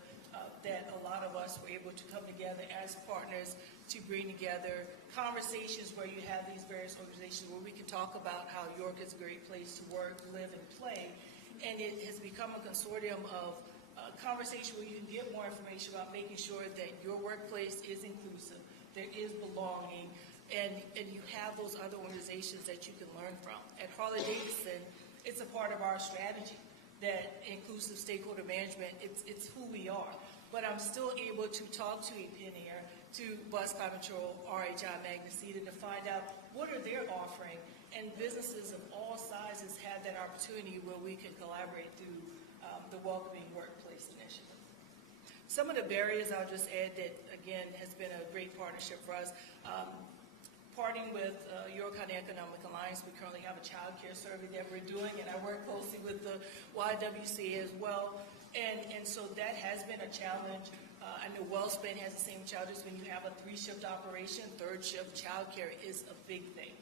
that a lot of us were able to come together as partners to bring together conversations where you have these various organizations where we can talk about how York is a great place to work, live, and play. And it has become a consortium of conversation where you can get more information about making sure that your workplace is inclusive, there is belonging, and you have those other organizations that you can learn from. At Harley-Davidson, it's a part of our strategy that inclusive stakeholder management, it's who we are. But I'm still able to talk to Epinier, to Bus Climate Control, RHI Magnesita, to find out what are they offering, and businesses of all sizes have that opportunity where we can collaborate through the Welcoming Workplace Initiative. Some of the barriers I'll just add that, again, has been a great partnership for us. Partnering with York County Economic Alliance, we currently have a child care survey that we're doing, and I work closely with the YWCA as well. And so that has been a challenge. I know WellSpan has the same challenges when you have a 3-shift operation. 3rd shift childcare is a big thing.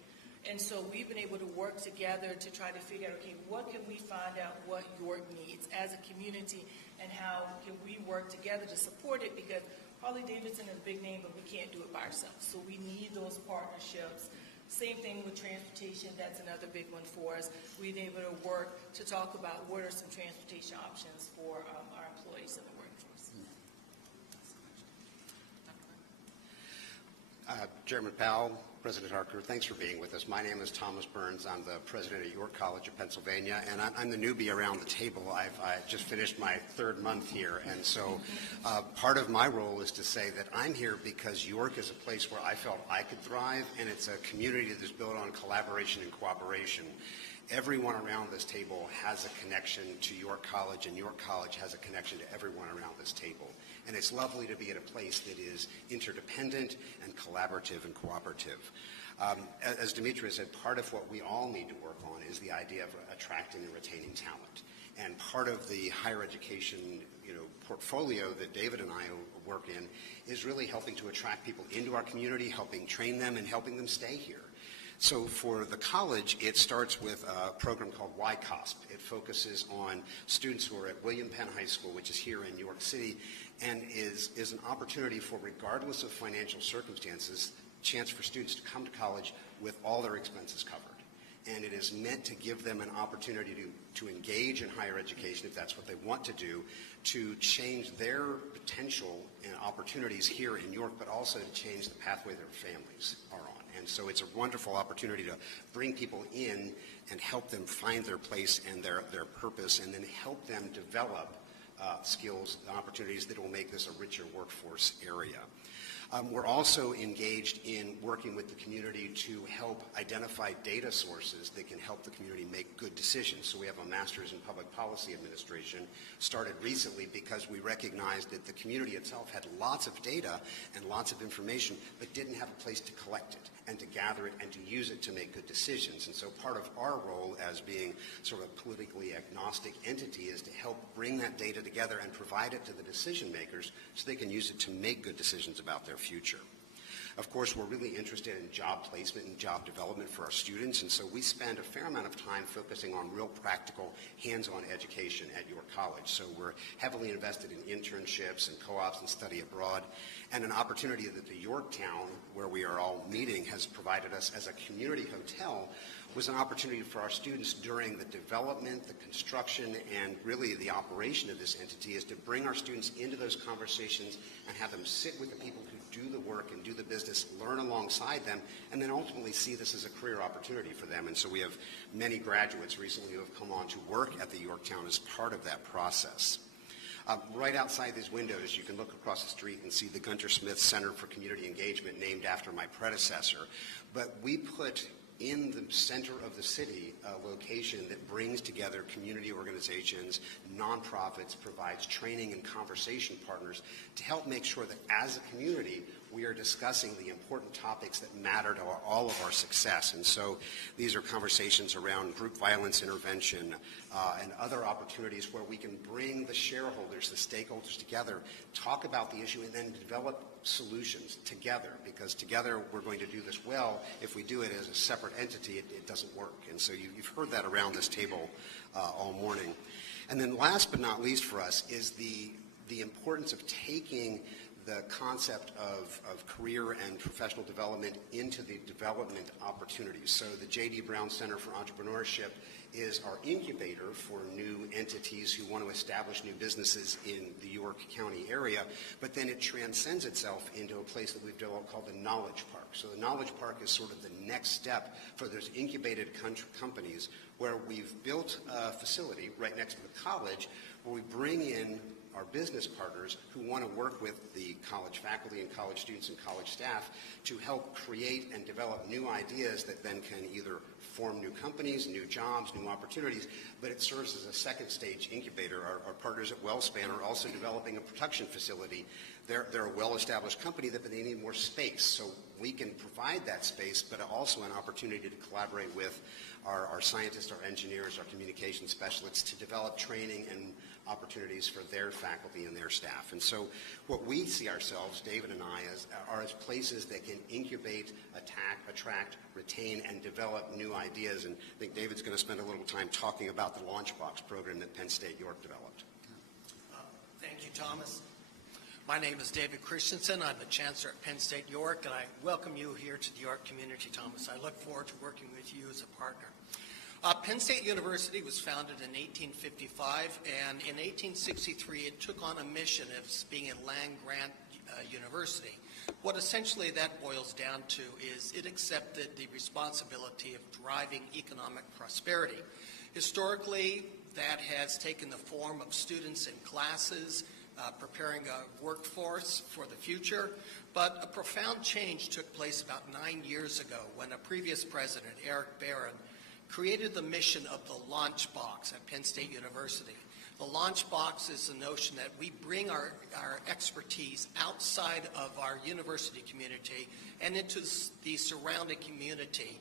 And so we've been able to work together to try to figure out, okay, what can we find out what York needs as a community, and how can we work together to support it, because Harley-Davidson is a big name, but we can't do it by ourselves. So we need those partnerships. Same thing with transportation. That's another big one for us. We've been able to work to talk about what are some transportation options for our employees in the workforce. Chairman Powell, President Harker, thanks for being with us. My name is Thomas Burns. I'm the president of York College of Pennsylvania, and I'm the newbie around the table. I just finished my 3rd month here, and so part of my role is to say that I'm here because York is a place where I felt I could thrive, and it's a community that's built on collaboration and cooperation. Everyone around this table has a connection to York College, and York College has a connection to everyone around this table. And it's lovely to be at a place that is interdependent and collaborative and cooperative. As Demetria said, part of what we all need to work on is the idea of attracting and retaining talent. And part of the higher education portfolio that David and I work in is really helping to attract people into our community, helping train them, and helping them stay here. So for the college, it starts with a program called YCOSP. It focuses on students who are at William Penn High School, which is here in New York City, and is an opportunity for, regardless of financial circumstances, chance for students to come to college with all their expenses covered. And it is meant to give them an opportunity to engage in higher education, if that's what they want to do, to change their potential and opportunities here in York, but also to change the pathway their families are on. And so it's a wonderful opportunity to bring people in and help them find their place and their purpose, and then help them develop skills and opportunities that will make this a richer workforce area. We're also engaged in working with the community to help identify data sources that can help the community make good decisions. So we have a Master's in Public Policy Administration, started recently because we recognized that the community itself had lots of data and lots of information, but didn't have a place to collect it and to gather it and to use it to make good decisions. And so part of our role as being sort of a politically agnostic entity is to help bring that data together and provide it to the decision makers so they can use it to make good decisions about their future. Of course, we're really interested in job placement and job development for our students, and so we spend a fair amount of time focusing on real practical, hands-on education at York College. So we're heavily invested in internships and co-ops and study abroad, and an opportunity that the Yorktown, where we are all meeting, has provided us as a community hotel was an opportunity for our students during the development, the construction, and really the operation of this entity is to bring our students into those conversations and have them sit with the people who do the work and do the business, learn alongside them, and then ultimately see this as a career opportunity for them. And so we have many graduates recently who have come on to work at the Yorktown as part of that process. Right outside these windows, you can look across the street and see the Gunter Smith Center for Community Engagement, named after my predecessor. But we put in the center of the city a location that brings together community organizations, nonprofits, provides training and conversation partners to help make sure that as a community we are discussing the important topics that matter to all of our success. And so these are conversations around group violence intervention and other opportunities where we can bring the shareholders, the stakeholders together, talk about the issue, and then develop solutions together, because together we're going to do this well. If we do it as a separate entity, it doesn't work. And so you've heard that around this table all morning. And then last but not least for us is the importance of taking the concept of career and professional development into the development opportunities. So the J.D. Brown Center for Entrepreneurship is our incubator for new entities who want to establish new businesses in the York County area, but then it transcends itself into a place that we've developed called the Knowledge Park. So the Knowledge Park is sort of the next step for those incubated companies where we've built a facility right next to the college where we bring in our business partners who want to work with the college faculty and college students and college staff to help create and develop new ideas that then can either form new companies, new jobs, new opportunities, but it serves as a second stage incubator. Our partners at WellSpan are also developing a production facility. They're a well-established company, but they need more space. So we can provide that space, but also an opportunity to collaborate with our scientists, our engineers, our communication specialists to develop training and opportunities for their faculty and their staff. And so what we see ourselves, David and I, are as places that can incubate, attract, retain, and develop new ideas. And I think David's going to spend a little time talking about the Launchbox program that Penn State York developed. Thank you, Thomas. My name is David Christensen. I'm the Chancellor at Penn State York, and I welcome you here to the York community, Thomas. I look forward to working with you as a partner. Penn State University was founded in 1855, and in 1863 it took on a mission of being a land-grant university. What essentially that boils down to is it accepted the responsibility of driving economic prosperity. Historically, that has taken the form of students in classes, preparing a workforce for the future, but a profound change took place about 9 years ago when a previous president, Eric Barron, created the mission of the Launchbox at Penn State University. The Launchbox is the notion that we bring our expertise outside of our university community and into the surrounding community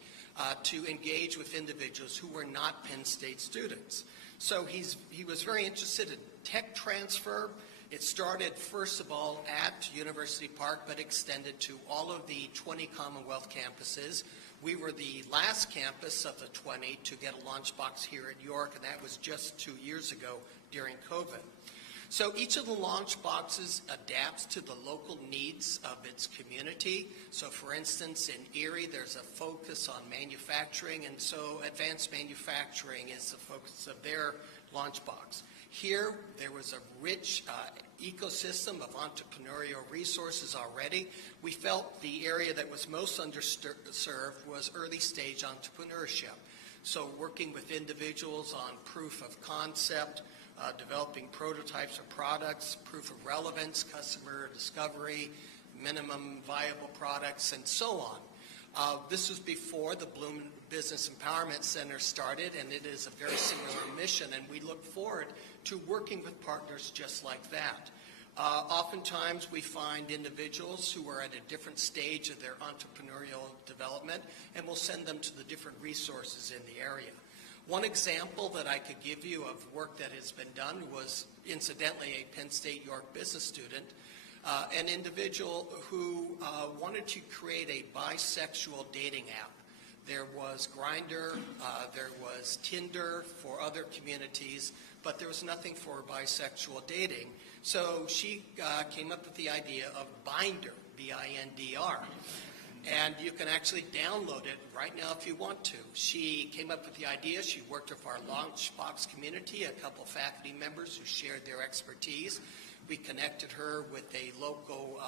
to engage with individuals who were not Penn State students. So he was very interested in tech transfer. It started, first of all, at University Park, but extended to all of the 20 Commonwealth campuses. We were the last campus of the 20 to get a Launchbox here at York, and that was just 2 years ago during COVID. So each of the Launchboxes adapts to the local needs of its community. So for instance, in Erie, there's a focus on manufacturing, and so advanced manufacturing is the focus of their Launchbox. Here, there was a rich ecosystem of entrepreneurial resources already. We felt the area that was most underserved was early stage entrepreneurship. So working with individuals on proof of concept, developing prototypes of products, proof of relevance, customer discovery, minimum viable products, and so on. This was before the Bloom Business Empowerment Center started, and it is a very similar mission, and we look forward to working with partners just like that. Oftentimes we find individuals who are at a different stage of their entrepreneurial development, and we'll send them to the different resources in the area. One example that I could give you of work that has been done was, incidentally, a Penn State York business student, an individual who wanted to create a bisexual dating app. There was Grindr, there was Tinder for other communities, but there was nothing for bisexual dating. So she came up with the idea of Binder, B-I-N-D-R. And you can actually download it right now if you want to. She came up with the idea. She worked with our Launchbox community, a couple faculty members who shared their expertise. We connected her with a local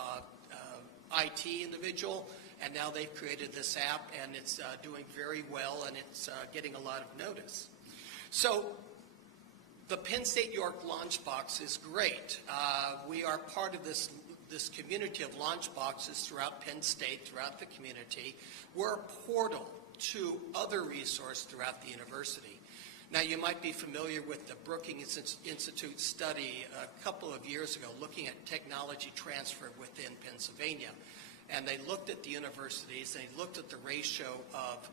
IT individual, and now they've created this app, and it's doing very well, and it's getting a lot of notice. So the Penn State York Launchbox is great. We are part of this community of Launchboxes throughout Penn State, throughout the community. We're a portal to other resources throughout the university. Now, you might be familiar with the Brookings Institute study a couple of years ago looking at technology transfer within Pennsylvania. And they looked at the universities, and they looked at the ratio of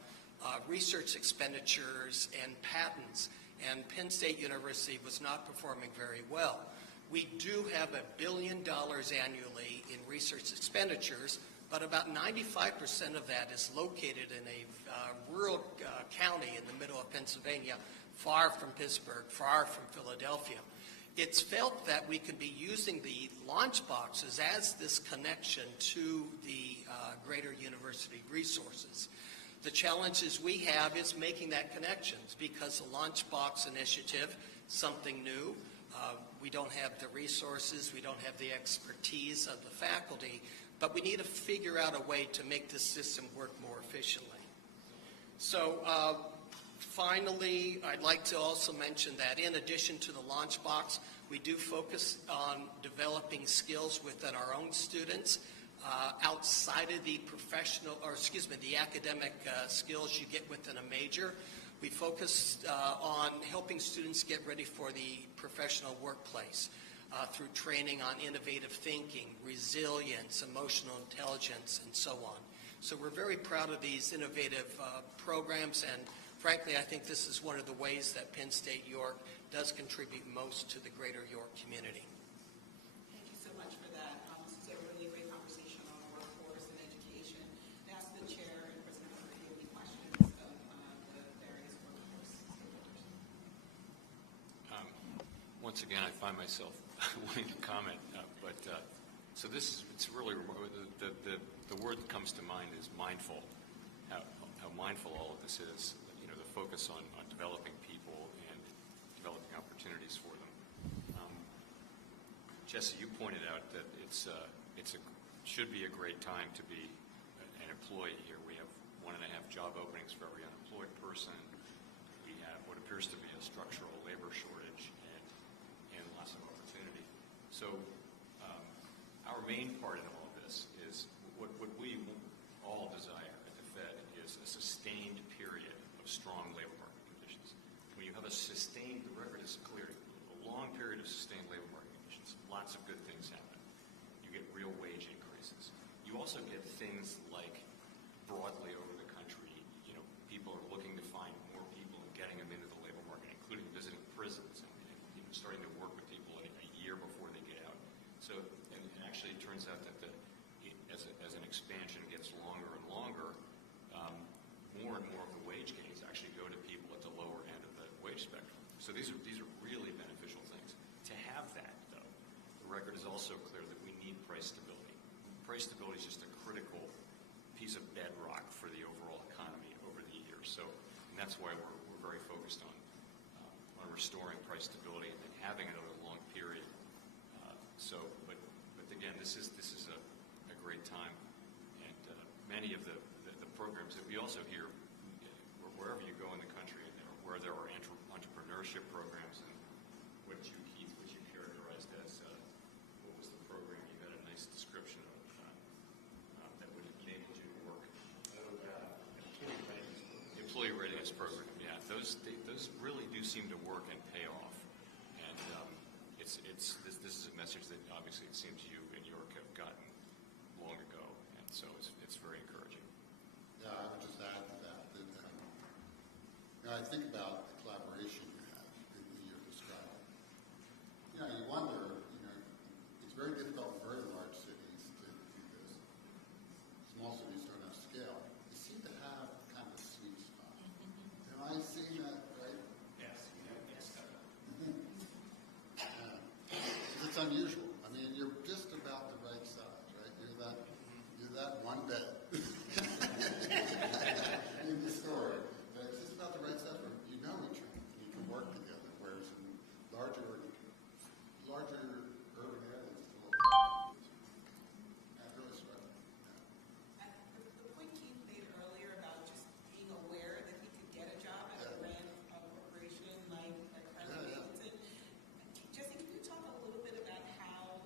research expenditures and patents, and Penn State University was not performing very well. We do have $1 billion annually in research expenditures, but about 95% of that is located in a rural county in the middle of Pennsylvania, far from Pittsburgh, far from Philadelphia. It's felt that we could be using the launch boxes as this connection to the greater university resources. The challenges we have is making that connections, because the launch box initiative, something new, we don't have the resources, we don't have the expertise of the faculty, but we need to figure out a way to make this system work more efficiently. So finally, I'd like to also mention that in addition to the Launchbox, we do focus on developing skills within our own students outside of the the academic skills you get within a major. We focus on helping students get ready for the professional workplace through training on innovative thinking, resilience, emotional intelligence, and so on. So we're very proud of these innovative programs, and frankly, I think this is one of the ways that Penn State York does contribute most to the greater York community. Thank you so much for that. This is a really great conversation on the workforce and education. I ask the chair and President Hunter if you have any questions of the various workforce stakeholders. Once again, I find myself wanting to comment, so this it's really the word that comes to mind is mindful. How mindful all of this is. You know, the focus on developing people and developing opportunities for them. Jesse, you pointed out that should be a great time to be an employee here. We have 1.5 job openings for every unemployed person. We have what appears to be a structural labor shortage and lots of opportunity. So our main part in all of this is what we all desire at the Fed is a sustained period of strong labor market conditions. When you have the record is clear, a long period of sustained labor market conditions, lots of good things happen. You get real wage increases. You also get things like broadly over the country, people are looking to find more people and getting them into the labor market, including visiting prisons and starting to work with people a year before they get out. So, and actually it turns out that as an expansion gets longer and longer, more and more of the wage gains actually go to people at the lower end of the wage spectrum. So these are really beneficial things. To have that, though, the record is also clear that we need price stability. Price stability is just a critical piece of bedrock for the overall economy over the years. So, and that's why we're very focused on restoring price stability and then having it over a long period. But again, this is a great time, and many of the programs that we also hear wherever you go in the country, where there are entrepreneurship programs, and what you characterized as what was the program? You had a nice description of this is a message that obviously it seems you and York have gotten long ago, and so it's very encouraging. Yeah, I would just add to that, I think about the collaboration you have that you're describing. You wonder, it's very difficult in very large cities to do this. Small cities don't have scale. You seem to have kind of a sweet spot. Am I seeing that right? Yes. It's unusual. I mean, you're just about the right size, right? You're that one bed in the story. But it's just about the right size where you know each other and you can work together. Whereas in larger urban areas, it's a little complicated. That's really struck. The point Keith made earlier about just being aware that he could get a job at a brand corporation like Harley Davidson. Jesse, can you talk a little bit about how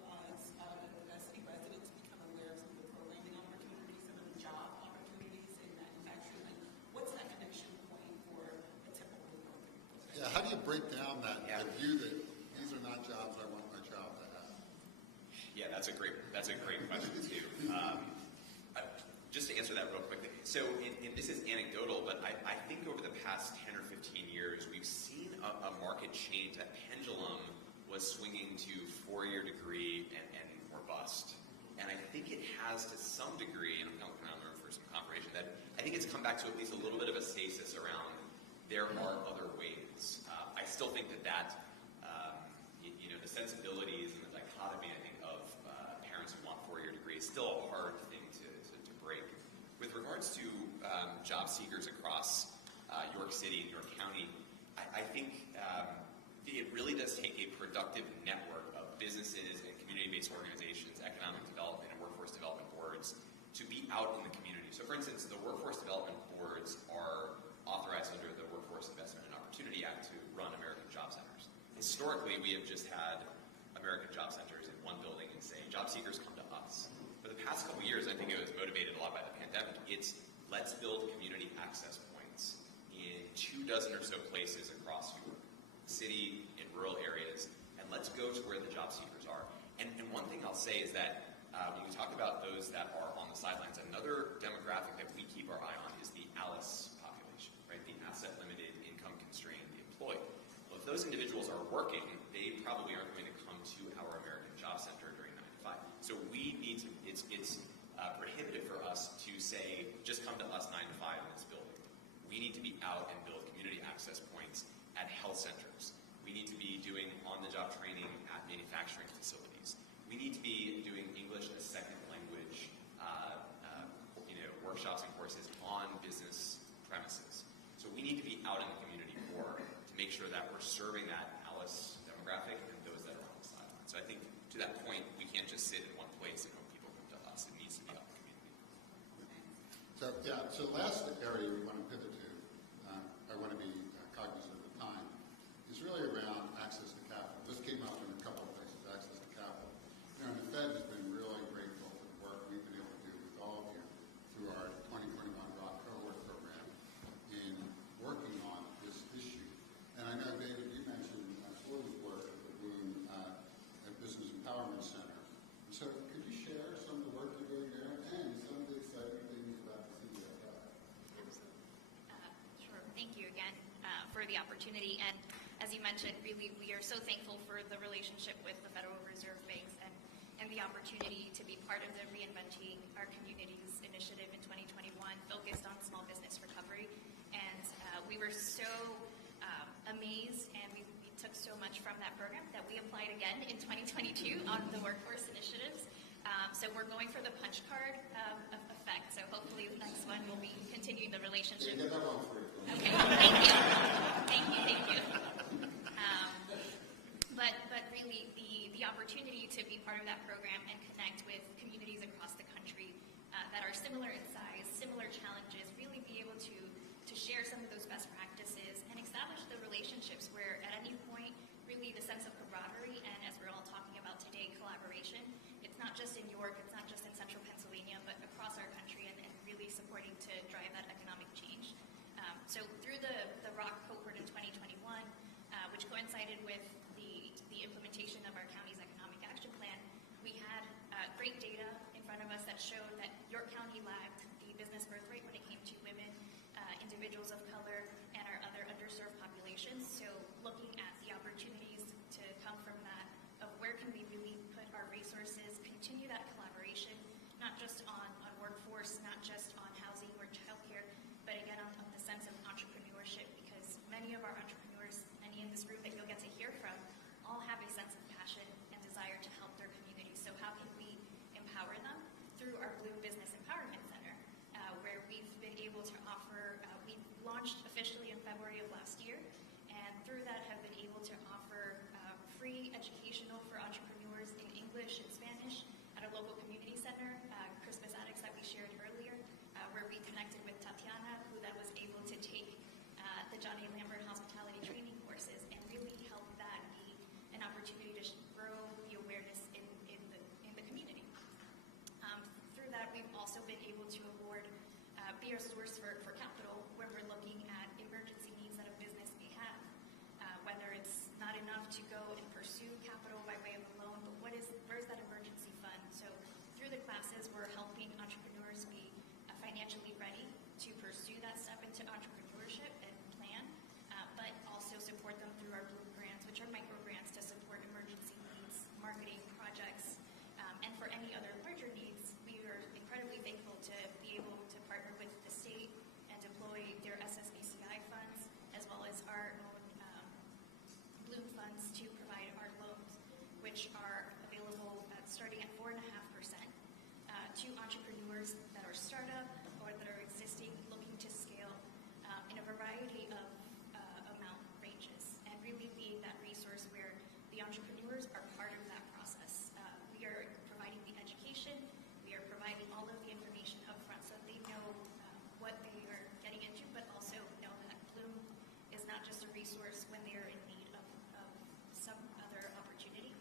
city residents become aware of some of the programming opportunities, some of the job opportunities in manufacturing? Like, what's that connection point for a typical worker? Yeah, how do you break down that view that these are not jobs I want my child to have? Yeah, that's a great question too. Just to answer that real quickly, so this is anecdotal, but I think over the past 10 or 15 years, we've seen a market change. That pendulum was swinging to four-year degree and or bust. And I think it has to some degree, and I'm going to room for some confirmation, that I think it's come back to at least a little bit of a stasis around there are other ways. I still think that the sensibilities and the dichotomy, I think, of parents who want four-year degrees is still a hard thing to break. With regards to job seekers across York City and York County, I think it really does take a productive network of businesses and community-based organizations, economic development and workforce development boards to be out in the community. So for instance, the workforce development boards are authorized under the Workforce Investment and Opportunity Act to run American Job Centers. Historically, we have just had American Job Centers in one building and say, job seekers come to us. For the past couple years, I think it was motivated a lot by the pandemic. It's let's build community access points in 24 or so places across York City, in rural areas, and let's go to where the job seekers are. And one thing I'll say is that when we talk about those that are on the sidelines, another demographic that we keep our eye on is the ALICE population, right? The asset limited, income constrained, the employed. Well, if those individuals are working, they probably aren't going to come to our American Job Center during 9 to 5. So we need to, it's prohibitive for us to say, just come to us 9 to 5 in this building. We need to be out and build community access points at health centers. We need to be doing on-the-job training at manufacturing facilities. We need to be doing English as second language workshops and courses on business premises. So we need to be out in the community more to make sure that we're serving that ALICE demographic and those that are on the sidelines. So I think to that point, we can't just sit in one place and hope people come to us. It needs to be out in the community. So last area we want to pivot to, I want to be cognizant of the time, is really around access to capital. This came up in a couple of places, access to capital. The Fed has been really grateful for the work we've been able to do with all of you through our 2021 Rock Cohort program in working on this issue. And I know, David, you mentioned Floyd's work at the Boone Business Empowerment Center. So could you share some of the work you're doing there and some of the exciting things about the CDFI? Sure. Thank you again for the opportunity. And as you mentioned, really, we are so thankful for the relationship with the Federal Reserve Banks and the opportunity to be part of the Reinventing Our Communities initiative in 2021 focused on small business recovery. And we were so amazed and we took so much from that program that we applied again in 2022 on the workforce initiatives. So we're going for the punch card effect. So hopefully the next one will be continuing the relationship. You get that one free. Okay, thank you. Thank you. But really the opportunity to be part of that program and connect with communities across the country that are similar in size, similar challenges, really be able to share some of those best practices and establish the relationships where at any point, really the sense of camaraderie and as we're all talking about today, collaboration, it's not just in York, it's not just in central Pennsylvania, but across our country and really supporting to drive that economic change. So through the Rock Cohort in 2021, which coincided with the implementation of our county entrepreneurs that are startup or that are existing, looking to scale in a variety of amount ranges, and really being that resource where the entrepreneurs are part of that process. We are providing the education, we are providing all of the information up front so that they know what they are getting into, but also know that Bloom is not just a resource when they are in need of some other opportunity.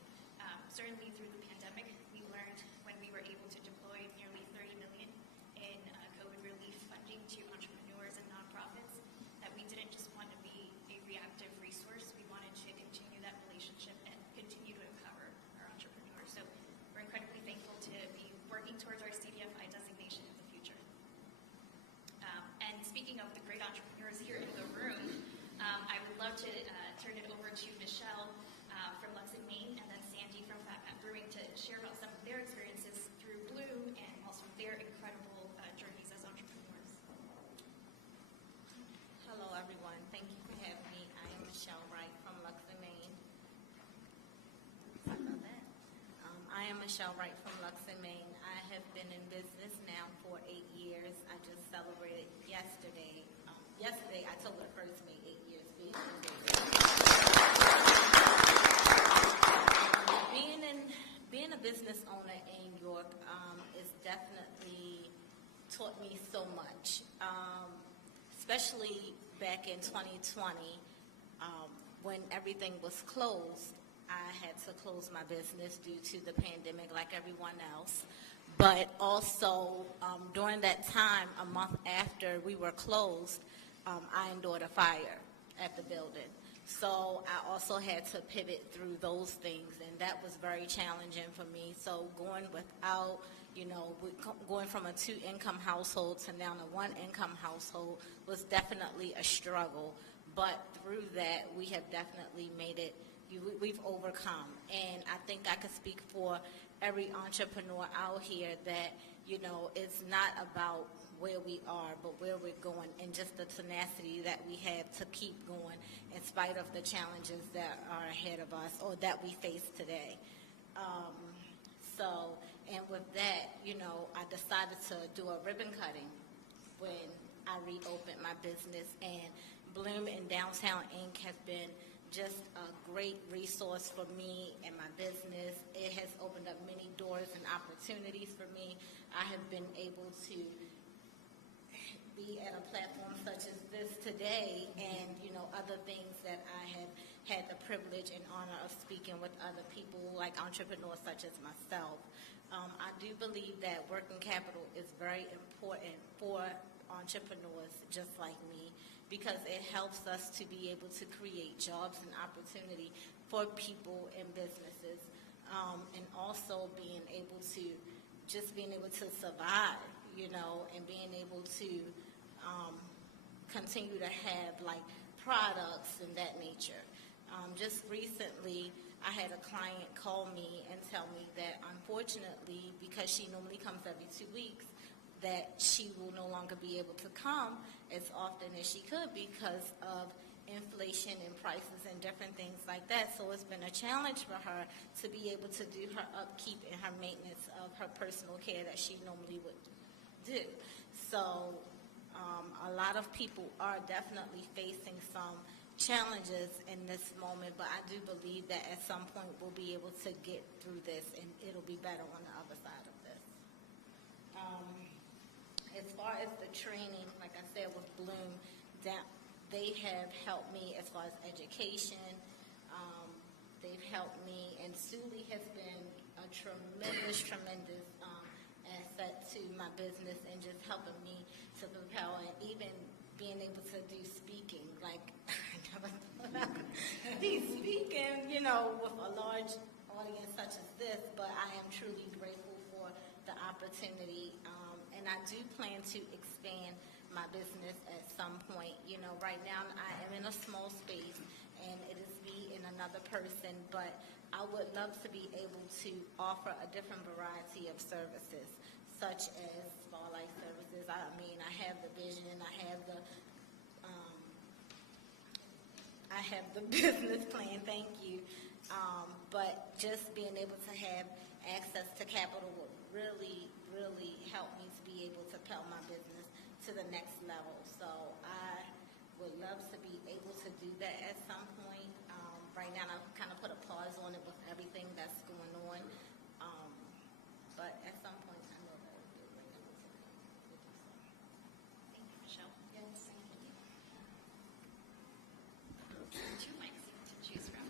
Certainly through the pandemic, we learned when we were able to deploy nearly $30 million in COVID relief funding to entrepreneurs and nonprofits that we didn't just want to be a reactive resource. We wanted to continue that relationship and continue to empower our entrepreneurs. So we're incredibly thankful to be working towards our CDFI designation in the future. And speaking of the great entrepreneurs here in the room, I would love to turn it over to Michelle from Lux and Maine, and then Sandy from Fat Pat Brewing to share about some of their experiences through Bloom and also their incredible journeys as entrepreneurs. Hello, everyone. Thank you for having me. I am Michelle Wright from Lux and Maine. Sorry about that. I am Michelle Wright from Lux and Maine. I have been in business now for 8 years. I just celebrated yesterday. Yesterday, October 1st, made 8 years being in business. Being a business owner in York is definitely taught me so much, especially back in 2020 when everything was closed. I had to close my business due to the pandemic like everyone else. But also during that time, a month after we were closed, I endured a fire at the building. So I also had to pivot through those things, and that was very challenging for me. So going without, going from a 2-income household to now a 1-income household was definitely a struggle. But through that, we have definitely made it, we've overcome. And I think I could speak for every entrepreneur out here that, it's not about where we are, but where we're going, and just the tenacity that we have to keep going in spite of the challenges that are ahead of us or that we face today. And with that, I decided to do a ribbon cutting when I reopened my business, and Bloom in Downtown Inc. has been just a great resource for me and my business. It has opened up many doors and opportunities for me. I have been able to be at a platform such as this today, and other things that I have had the privilege and honor of speaking with other people like entrepreneurs such as myself. I do believe that working capital is very important for entrepreneurs just like me, because it helps us to be able to create jobs and opportunity for people and businesses, and also being able to survive, and being able to continue to have products and that nature. Just recently, I had a client call me and tell me that unfortunately, because she normally comes every 2 weeks, that she will no longer be able to come as often as she could because of inflation and prices and different things like that. So it's been a challenge for her to be able to do her upkeep and her maintenance of her personal care that she normally would do. So a lot of people are definitely facing some challenges in this moment, but I do believe that at some point we'll be able to get through this and it'll be better on the other side of this. As far as the training, like I said with Bloom, they have helped me as far as education. They've helped me, and Suli has been a tremendous asset to my business and just helping me to propel, and even being able to do speaking. Like, I never thought I could be speaking, with a large audience such as this, but I am truly grateful for the opportunity, and I do plan to expand my business at some point. Right now I am in a small space, and it is me and another person, but I would love to be able to offer a different variety of services, such as small life services. I have the vision, I have the business plan, thank you. But just being able to have access to capital really, really helped me to be able to propel my business to the next level. So I would love to be able to do that at some point. Right now, I've kind of put a pause on it with everything that's going on. But at some point, I know that we'll be able to do so. Thank you, Michelle. Yes, thank you. Two mics to choose from.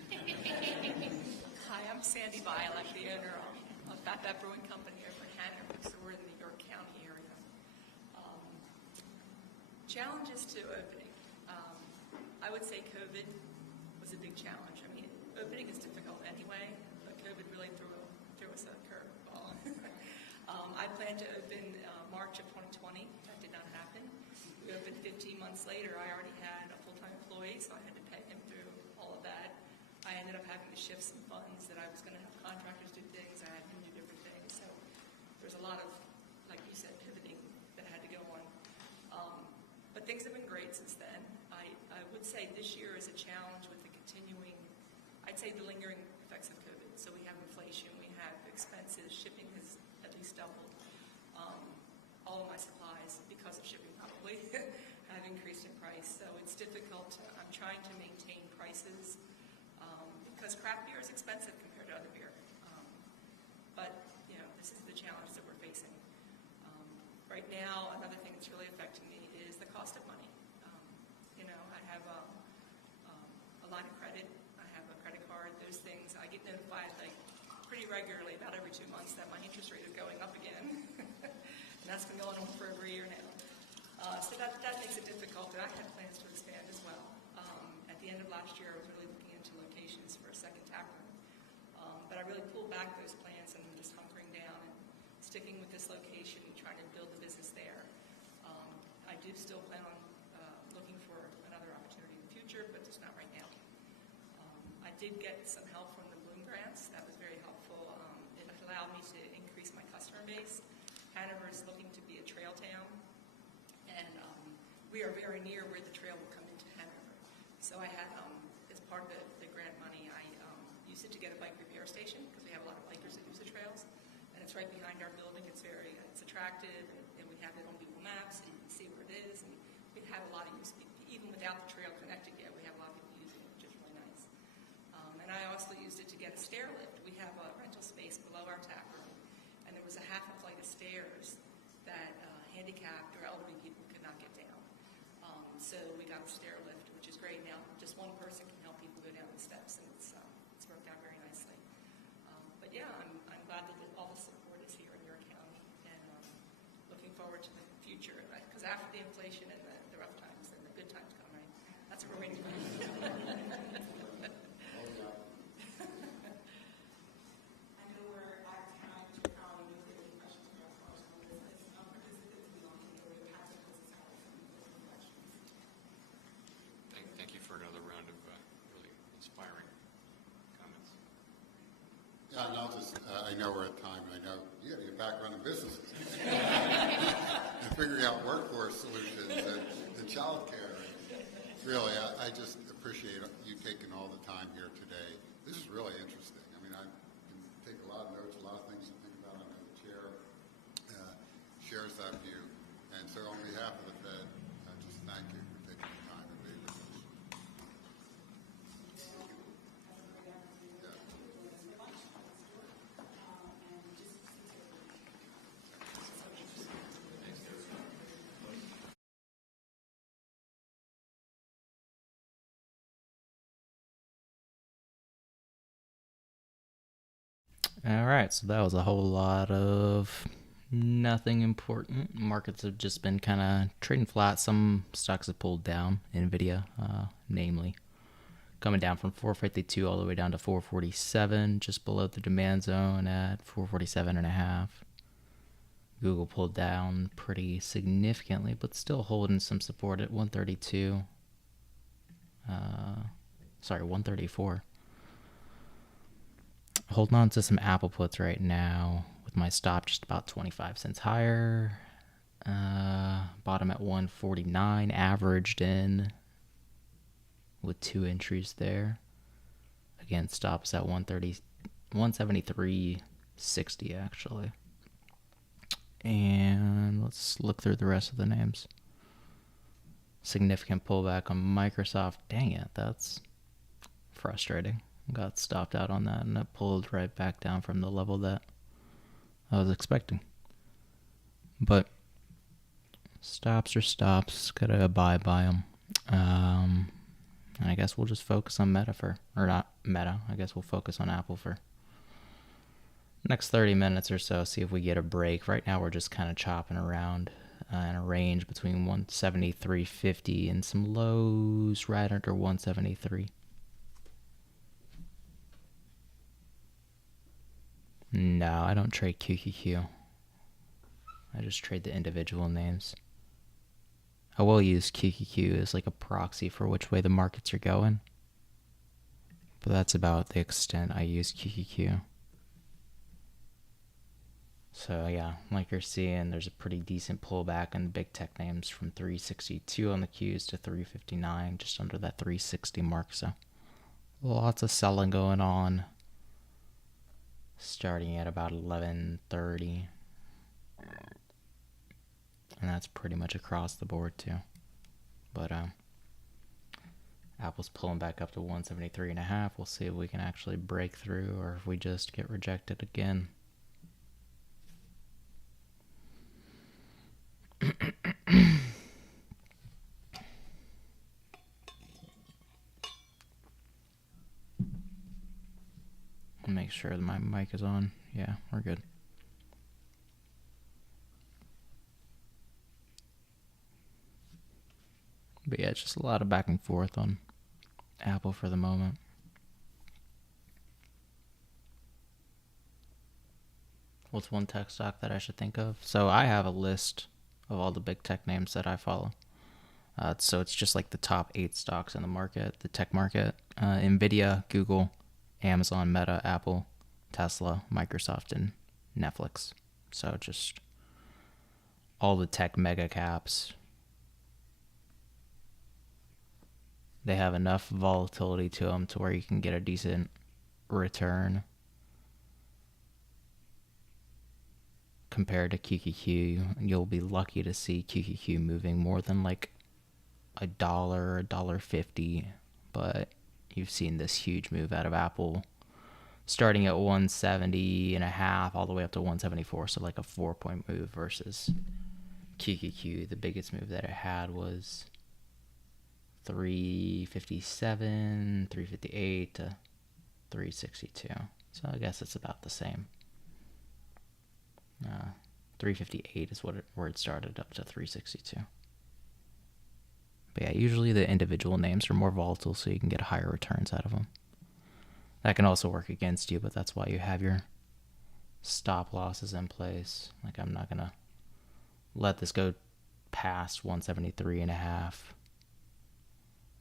Hi, I'm Sandy Bile. I'm the owner of That Brewing Company over in Hanover, so we're in the York County area. Challenges to opening. I would say COVID was a big challenge. I mean, opening is difficult anyway, but COVID really threw us a curveball. I planned to open March of 2020. That did not happen. We opened 15 months later. I already had a full-time employee, so I had to pay him through all of that. I ended up having to shift some funds that I was going to have contractors do things. I had him do different things. So there's a lot of, like you said, pivoting that had to go on. But things have been great since then. I would say this year is a challenge with the continuing, I'd say the lingering effects of COVID. So we have inflation, we have expenses, shipping has at least doubled. All of my supplies, because of shipping probably, have increased in price. So it's difficult. I'm trying to maintain prices because craft beer is expensive compared to other beer. But, you know, this is the challenge that we're facing. Right now, another thing that's really affecting me is the cost of money. You know, I have a line of credit. I have a credit card. Those things, I get notified like pretty regularly, about every 2 months, that my interest rate is going up again. And that's been going on for over a year now. So that makes it difficult, and I had plans to expand as well. At the end of last year, I was really looking into locations for a second tap room. But I really pulled back those plans and just hunkering down and sticking with this location and trying to build the business there. I do still plan on looking for another opportunity in the future, but just not right now. I did get some help from the Bloom grants. That was very helpful. It allowed me to increase my customer base. Hanover is looking to be a trail town, and we are very near where the trail will come into Hanover. So I had, as part of the grant money, I used it to get a bike repair station because we have a lot of bikers that use the trails, and it's right behind our building. It's attractive, and we have it on Google Maps, and you can see where it is, and we have a lot of use. Even without the trail connected yet, we have a lot of people using it, which is really nice. And I also used it to get a stair lift. We have a rental space below our tap room, and there was a half a flight of stairs that handicapped or elderly people could not get down. So we got a stair lift, which is great. Now just one person can help people go down the steps, and it's worked out very nicely. But yeah, I'm glad that all the support is here in York County, and looking forward to the future. Because after the inflation and the rough times, and the good times come, right? That's what we're waiting for. I know we're out of time, but you're probably going to get any questions about small business. Participants will be on here. Patrick was aside from questions. Thank you for another round of really inspiring comments. Yeah, and I'll just, I know we're at time, and I know you got to get back running businesses. And figuring out workforce solutions and childcare. Really, I just appreciate you taking all the time here today. This is really interesting. I mean, I can take a lot of notes, a lot of things to think about. I know the chair shares that view. And so on behalf of the Fed, just thank you for taking the time to be with us. All right, so that was a whole lot of nothing important. Markets have just been kind of trading flat. Some stocks have pulled down. Nvidia, namely, coming down from 452 all the way down to 447, just below the demand zone at 447.5. Google pulled down pretty significantly, but still holding some support at 132. 134. Holding on to some Apple puts right now with my stop just about 25 cents higher. Bottom at 149, averaged in with 2 entries there. Again, stops at 173.60 actually. And let's look through the rest of the names. Significant pullback on Microsoft. Dang it, that's frustrating. Got stopped out on that, and it pulled right back down from the level that I was expecting. But stops are stops. Gotta abide by them. I guess we'll just focus on Meta or not Meta. I guess we'll focus on Apple for next 30 minutes or so. See if we get a break. Right now, we're just kind of chopping around in a range between 173.50 and some lows right under 173. No, I don't trade QQQ. I just trade the individual names. I will use QQQ as like a proxy for which way the markets are going. But that's about the extent I use QQQ. So yeah, like you're seeing, there's a pretty decent pullback in the big tech names from 362 on the Qs to 359, just under that 360 mark. So lots of selling going on. Starting at about 11:30, and that's pretty much across the board too. But Apple's pulling back up to 173.5. We'll see if we can actually break through or if we just get rejected again. Make sure that my mic is on. Yeah, we're good. But yeah, it's just a lot of back and forth on Apple for the moment. What's one tech stock that I should think of? So I have a list of all the big tech names that I follow. So it's just like the top 8 stocks in the market, the tech market. Nvidia, Google, Amazon, Meta, Apple, Tesla, Microsoft, and Netflix. So just all the tech mega caps. They have enough volatility to them to where you can get a decent return compared to QQQ. You'll be lucky to see QQQ moving more than like $1, $1.50, but you've seen this huge move out of Apple starting at 170.5 all the way up to 174, so like a 4-point move versus QQQ. The biggest move that it had was 357, 358 to 362. So I guess it's about the same. 358 is where it started up to 362. But yeah, usually the individual names are more volatile, so you can get higher returns out of them. That can also work against you, but that's why you have your stop losses in place. Like, I'm not going to let this go past 173.5.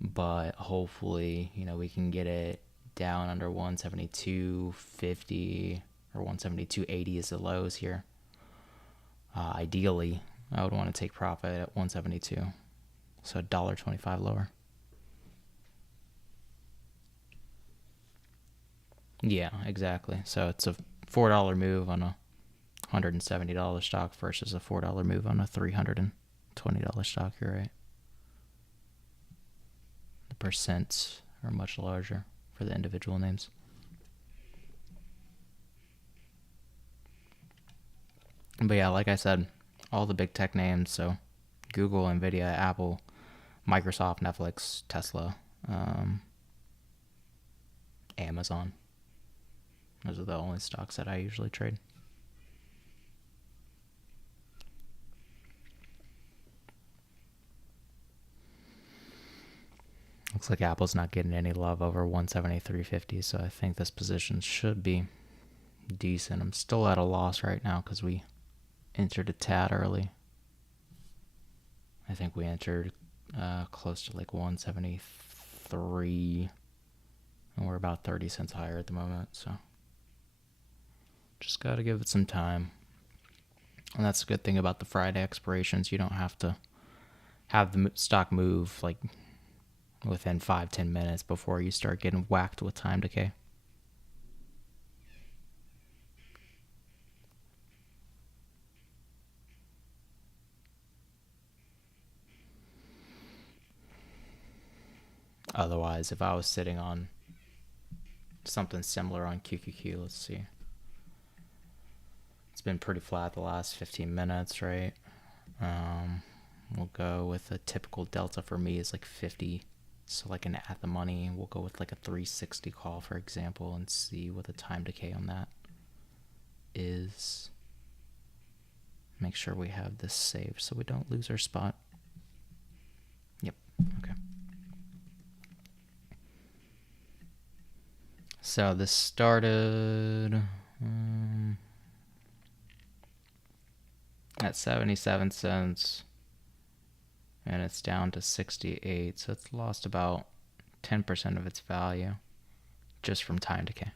But hopefully, we can get it down under 172.50 or 172.80 is the lows here. Ideally, I would want to take profit at 172. So $1.25 lower. Yeah, exactly. So it's a $4 move on a $170 stock versus a $4 move on a $320 stock. You're right. The percents are much larger for the individual names. But yeah, like I said, all the big tech names, so Google, Nvidia, Apple, Microsoft, Netflix, Tesla, Amazon. Those are the only stocks that I usually trade. Looks like Apple's not getting any love over 173.50, so I think this position should be decent. I'm still at a loss right now because we entered a tad early. I think we entered close to like 173, and we're about 30 cents higher at the moment, so just got to give it some time. And that's a good thing about the Friday expirations. You don't have to have the stock move like within 5-10 minutes before you start getting whacked with time decay. Otherwise, if I was sitting on something similar on QQQ, let's see. It's been pretty flat the last 15 minutes, right? We'll go with a typical delta for me is like 50. So like an at the money, we'll go with like a 360 call, for example, and see what the time decay on that is. Make sure we have this saved so we don't lose our spot. Yep, okay. So this started at 77 cents and it's down to 68, so it's lost about 10% of its value just from time decay.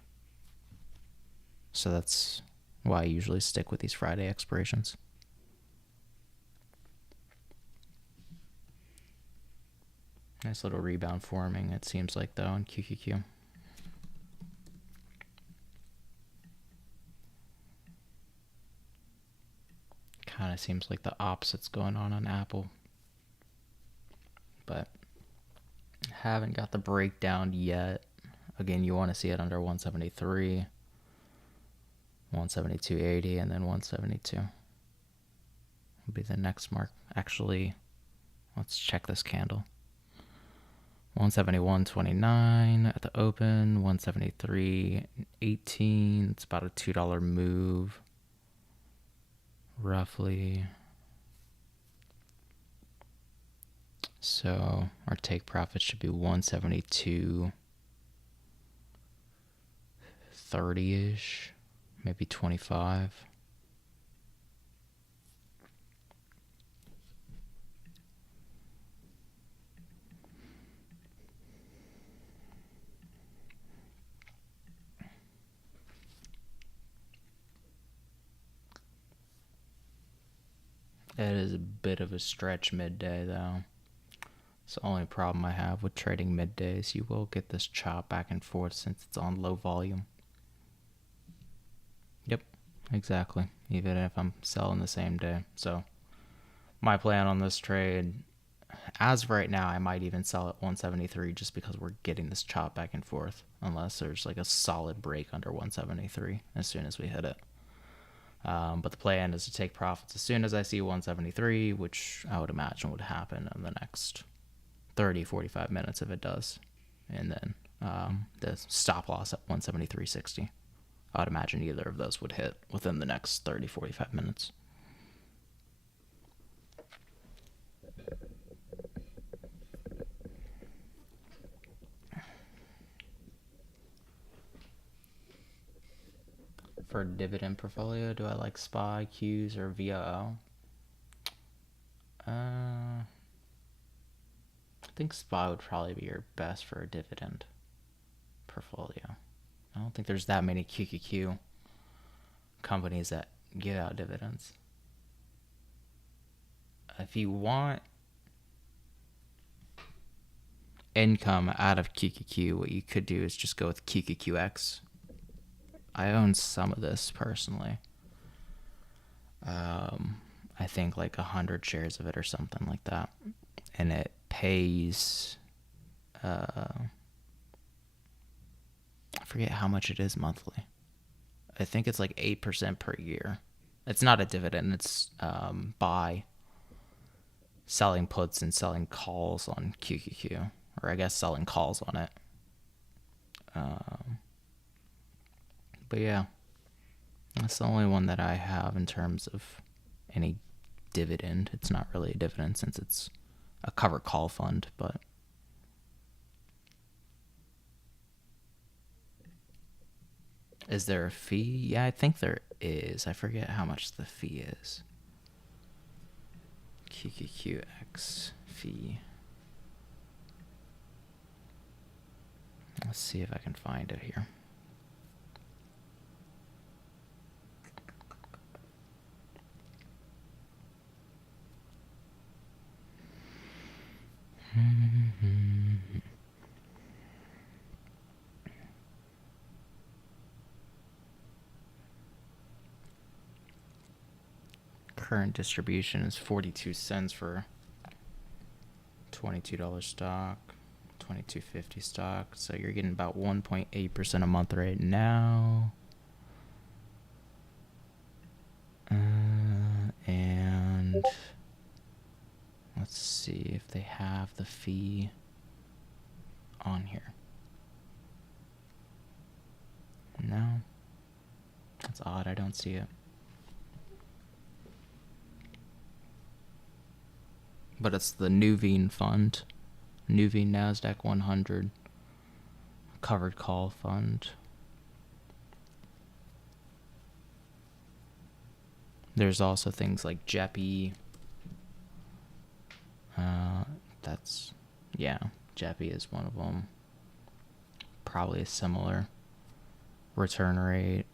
So that's why I usually stick with these Friday expirations. Nice little rebound forming, it seems like, though, in QQQ. Kind of seems like the opposite's going on Apple. But haven't got the breakdown yet. Again, you want to see it under 173, 172.80, and then 172 will be the next mark. Actually, let's check this candle. 171.29 at the open, 173.18. It's about a $2 move, roughly. So our take profit should be 172.30-ish, maybe 25. It is a bit of a stretch midday, though. It's the only problem I have with trading middays. You will get this chop back and forth since it's on low volume. Yep, exactly. Even if I'm selling the same day. So my plan on this trade, as of right now, I might even sell at 173 just because we're getting this chop back and forth. Unless there's like a solid break under 173 as soon as we hit it. But the plan is to take profits as soon as I see 173, which I would imagine would happen in the next 30-45 minutes if it does. And then the stop loss at 173.60. I would imagine either of those would hit within the next 30-45 minutes. For a dividend portfolio, do I like SPY, Qs, or VOO? I think SPY would probably be your best for a dividend portfolio. I don't think there's that many QQQ companies that give out dividends. If you want income out of QQQ, what you could do is just go with QQQX. I own some of this personally. I think like 100 shares of it or something like that. And it pays, I forget how much it is monthly. I think it's like 8% per year. It's not a dividend. It's by selling puts and selling calls on QQQ. Or I guess selling calls on it. But yeah, that's the only one that I have in terms of any dividend. It's not really a dividend since it's a covered call fund, but is there a fee? Yeah, I think there is. I forget how much the fee is. QQQX fee. Let's see if I can find it here. Current distribution is 42 cents for $22 stock, 2250 stock. So you're getting about 1.8% a month right now. And let's see if they have the fee on here. No. That's odd. I don't see it. But it's the Nuveen fund. Nuveen NASDAQ 100 covered call fund. There's also things like JEPI. JEPI is one of them. Probably a similar return rate.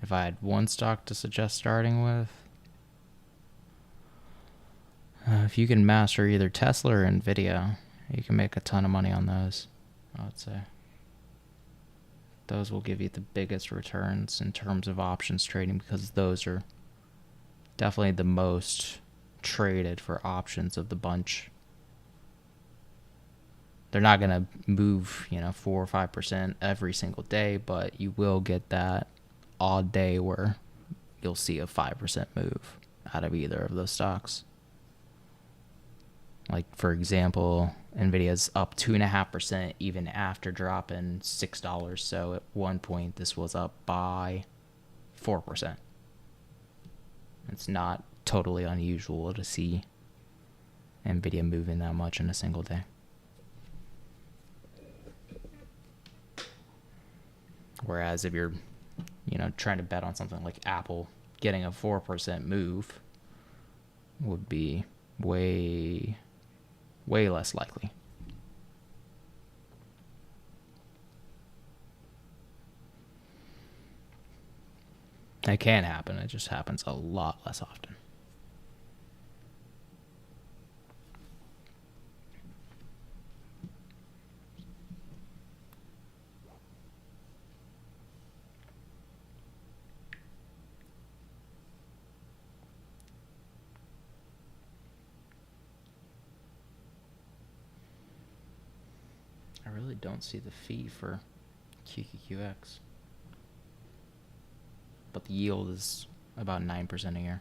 If I had one stock to suggest starting with, if you can master either Tesla or Nvidia, you can make a ton of money on those, I would say. Those will give you the biggest returns in terms of options trading, because those are definitely the most traded for options of the bunch. They're not going to move, 4 or 5% every single day, but you will get that odd day where you'll see a 5% move out of either of those stocks. Like, for example, Nvidia's up 2.5% even after dropping $6. So at one point, this was up by 4%. It's not totally unusual to see Nvidia moving that much in a single day. Whereas if you're, trying to bet on something like Apple, getting a 4% move would be way less likely. It can happen. It just happens a lot less often. I really don't see the fee for QQQX. But the yield is about 9% a year.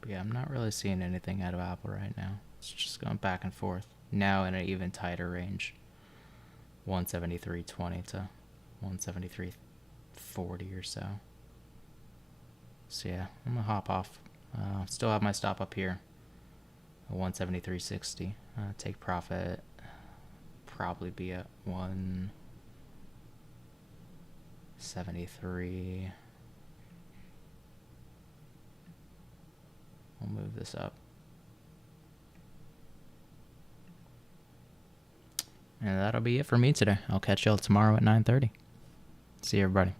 But yeah, I'm not really seeing anything out of Apple right now. It's just going back and forth. Now in an even tighter range. 173.20 to 173.40 or so. So yeah, I'm going to hop off. Still have my stop up here. 173.60. Take profit. Probably be at 173. We'll move this up. And that'll be it for me today. I'll catch y'all tomorrow at 9:30. See you, everybody.